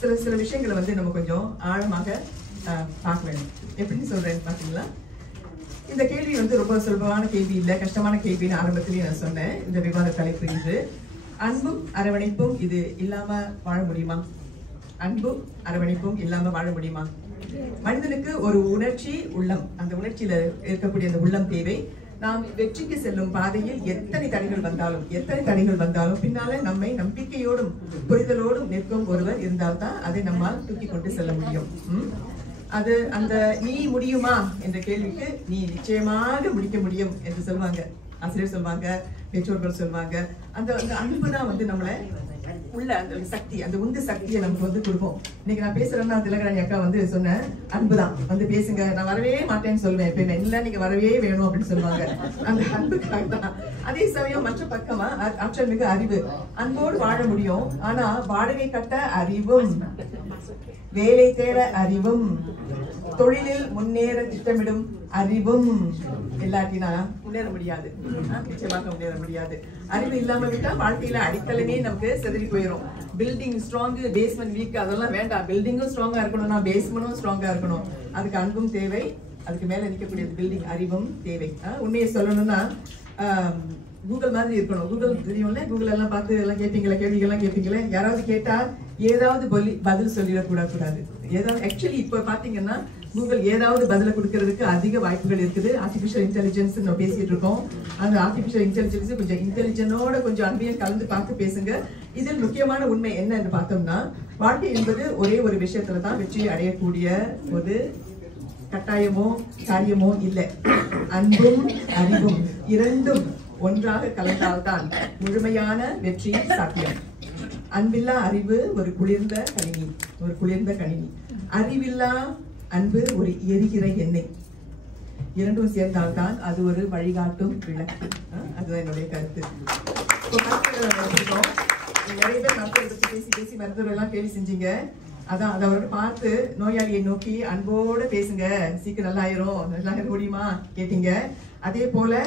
சில விஷயங்களை வந்து நம்ம கொஞ்சம் ஆழமாக பார்க்க வேண்டும். எப்படின்னு சொல்றேன் பாத்தீங்களா? இந்த கேள்வி வந்து ரொம்ப சுலபமான கேள்வி இல்லை, கஷ்டமான கேள்வின்னு ஆரம்பத்திலேயே நான் சொன்னேன். இந்த விவாத தலைப்பு இன்று அன்பும் அரவணைப்பும் இது இல்லாம வாழ முடியுமா? அன்பும் அரவணைப்பும் இல்லாம வாழ முடியுமா? மனிதனுக்கு ஒரு உணர்ச்சி உள்ளம், அந்த உணர்ச்சியில இருக்கக்கூடிய அந்த உள்ளம் தேவை. நாம் வெற்றிக்கு செல்லும் பாதையில் எத்தனை தடைகள் வந்தாலும் பின்னால நம்மை நம்பிக்கையோடும் புரிதலோடும் நிற்கும் ஒருவர் இருந்தால்தான் அதை நம்மால் தூக்கி கொண்டு செல்ல முடியும். அது அந்த நீ முடியுமா என்ற கேள்விக்கு நீ நிச்சயமாக முடிக்க முடியும் என்று சொல்லுவாங்க. ஆசிரியர் சொல்லுவாங்க, பெற்றோர்கள் சொல்லுவாங்க. அந்த அன்பு தான் வந்து நம்மளை உள்ள அந்த சக்தி, அந்த உந்து சக்தியை நமக்கு வந்து கொடுப்போம். இன்னைக்கு நான் பேசுறேன்னா திலகராணி அக்கா வந்து சொன்ன அன்புதான் வந்து பேசுங்க, நான் வரவே மாட்டேன்னு சொல்லுவேன் எப்பயுமே. இல்ல நீங்க வரவே வேணும் அப்படின்னு சொல்லுவாங்க. அந்த அன்புக்காக தான். அதே சமயம் மற்ற பக்கமா ஆற்றல் மிகு அறிவு. அன்போடு வாழ முடியும், ஆனா வாடகை கட்ட அறிவும், வேலை தேட அறிவும், தொழிலில் முன்னேற திட்டமிடும் அறிவும் இல்லாட்டினா முன்னேற முடியாது. நிச்சயமாக முன்னேற முடியாது. அறிவு இல்லாம விட்டா வாழ்க்கையில அடித்தளமே நமக்கு செதறி போயிடும். பில்டிங் ஸ்ட்ராங், பேஸ்மெண்ட் வீக் அதெல்லாம் வேண்டாம். பில்டிங்கும் ஸ்ட்ராங்கா இருக்கணும்னா பேஸ்மெண்ட்டும் ஸ்ட்ராங்கா இருக்கணும். அதுக்கு அன்பும் தேவை, அதுக்கு மேல நிற்கக்கூடிய பில்டிங் அறிவும் தேவை. உண்மையை சொல்லணும்னா கூகுள் மாதிரி இருக்கணும். கூகுள் தெரியும்ல, கூகுள் எல்லாம் பார்த்து எல்லாம் கேட்பீங்களா, கேள்விகள்லாம் கேட்பீங்களே, யாராவது கேட்டா ஏதாவது பதில் சொல்லிடக்கூடாது. ஏதாவது ஆக்சுவலி இப்ப பாத்தீங்கன்னா கூகுள் ஏதாவது பதில கொடுக்கறதுக்கு அதிக வாய்ப்புகள் இருக்குது. ஆர்டிபிஷியல் இன்டெலிஜென்ஸ் நம்ம பேசிட்டு இருக்கோம். அந்த ஆர்டிபிஷியல் இன்டெலிஜென்ஸ் கொஞ்சம் இன்டெலிஜென்டோட கொஞ்சம் அன்பையும் கலந்து பார்த்து பேசுங்க. இதில் முக்கியமான உண்மை என்னன்னு பார்த்தோம்னா, வாழ்க்கை என்பது ஒரே ஒரு விஷயத்துலதான் வெற்றியை அடையக்கூடிய ஒரு கட்டாயமோ காரியமோ இல்லை. அன்பும் அறிவும் இரண்டும் ஒன்றாக கலந்தால்தான் முழுமையான வெற்றி சாத்தியம். அன்பில்லா அறிவு ஒரு குளிர்ந்த கணினி, அறிவில்லா அன்பு ஒரு எரிகிற எண்ணெய். இரண்டும் சேர்ந்தால்தான் அது ஒரு வழிகாட்டும் விளக்கு. அதுதான் என்னுடைய கருத்து. நிறைய பேர் மருத்துவத்தை பத்தி பேசி மருத்துவர் எல்லாம் கேள்வி செஞ்சீங்க. அதான் அதை அவரோட பார்த்து நோயாளியை நோக்கி அன்போட பேசுங்க, சீக்கிரம் நல்லாயிரும் முடியுமா கேட்டீங்க. அதே போல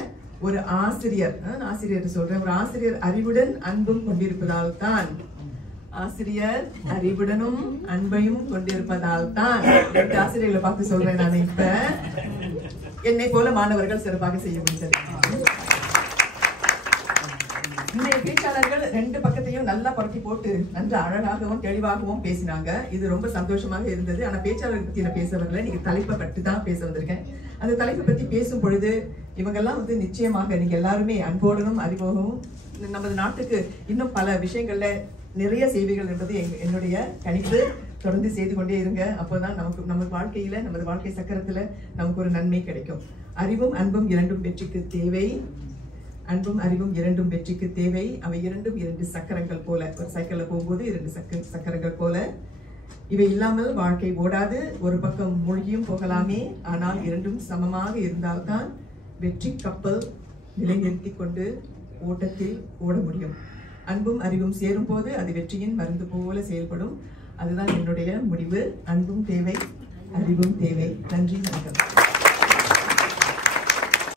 ஒரு ஆசிரியர் சொல்றேன், ஒரு ஆசிரியர் அறிவுடன் அன்பும் கொண்டிருப்பதால் தான் ஆசிரியர் அறிவுடனும் அன்பையும் கொண்டிருப்பதால் தான் 2 ஆசிரியர்களை பார்த்து சொல்றேன் நான். இப்ப என்னை போல மாணவர்கள் சிறப்பாக செய்ய முடிந்தது. இன்றைய பேச்சாளர்கள் 2 பக்கத்தையும் நல்லா புரட்டி போட்டு நன்று அழகாகவும் தெளிவாகவும் பேசினாங்க. இது ரொம்ப சந்தோஷமாக இருந்தது. ஆனா பேச்சாளர் பத்தி நான் பேச வரல, நீங்க தலைப்பை பற்றி தான் பேச வந்திருக்கேன். அந்த தலைப்பை பத்தி பேசும் பொழுது இவங்கெல்லாம் நிச்சயமாக நீங்க எல்லாருமே அன்போடனும் அறிவோகவும் நமது நாட்டுக்கு இன்னும் பல விஷயங்கள்ல நிறைய செய்திகள் என்பது என்னுடைய கணிப்பு. தொடர்ந்து செய்து கொண்டே இருங்க. அப்போதான் நமது வாழ்க்கையில நமது வாழ்க்கை சக்கரத்துல நமக்கு ஒரு நன்மை கிடைக்கும். அறிவும் அன்பும் இரண்டும் வெற்றிக்கு தேவை. அன்பும் அறிவும் இரண்டும் வெற்றிக்கு தேவை. அவை இரண்டும் 2 சக்கரங்கள் போல. ஒரு சைக்கிள்ல போகும்போது 2 சக்கரங்கள் போல. இவை இல்லாமல் வாழ்க்கை ஓடாது. ஒரு பக்கம் மூழ்கியும் போகலாமே, ஆனால் இரண்டும் சமமாக இருந்தால்தான் வெற்றி கப்பல் நிலைநிறுத்தி கொண்டு ஓட்டத்தில் ஓட முடியும். அன்பும் அறிவும் சேரும் போது அது வெற்றியின் மருந்து போல செயல்படும். அதுதான் என்னுடைய முடிவு. அன்பும் தேவை, அறிவும் தேவை. நன்றி, வணக்கம்.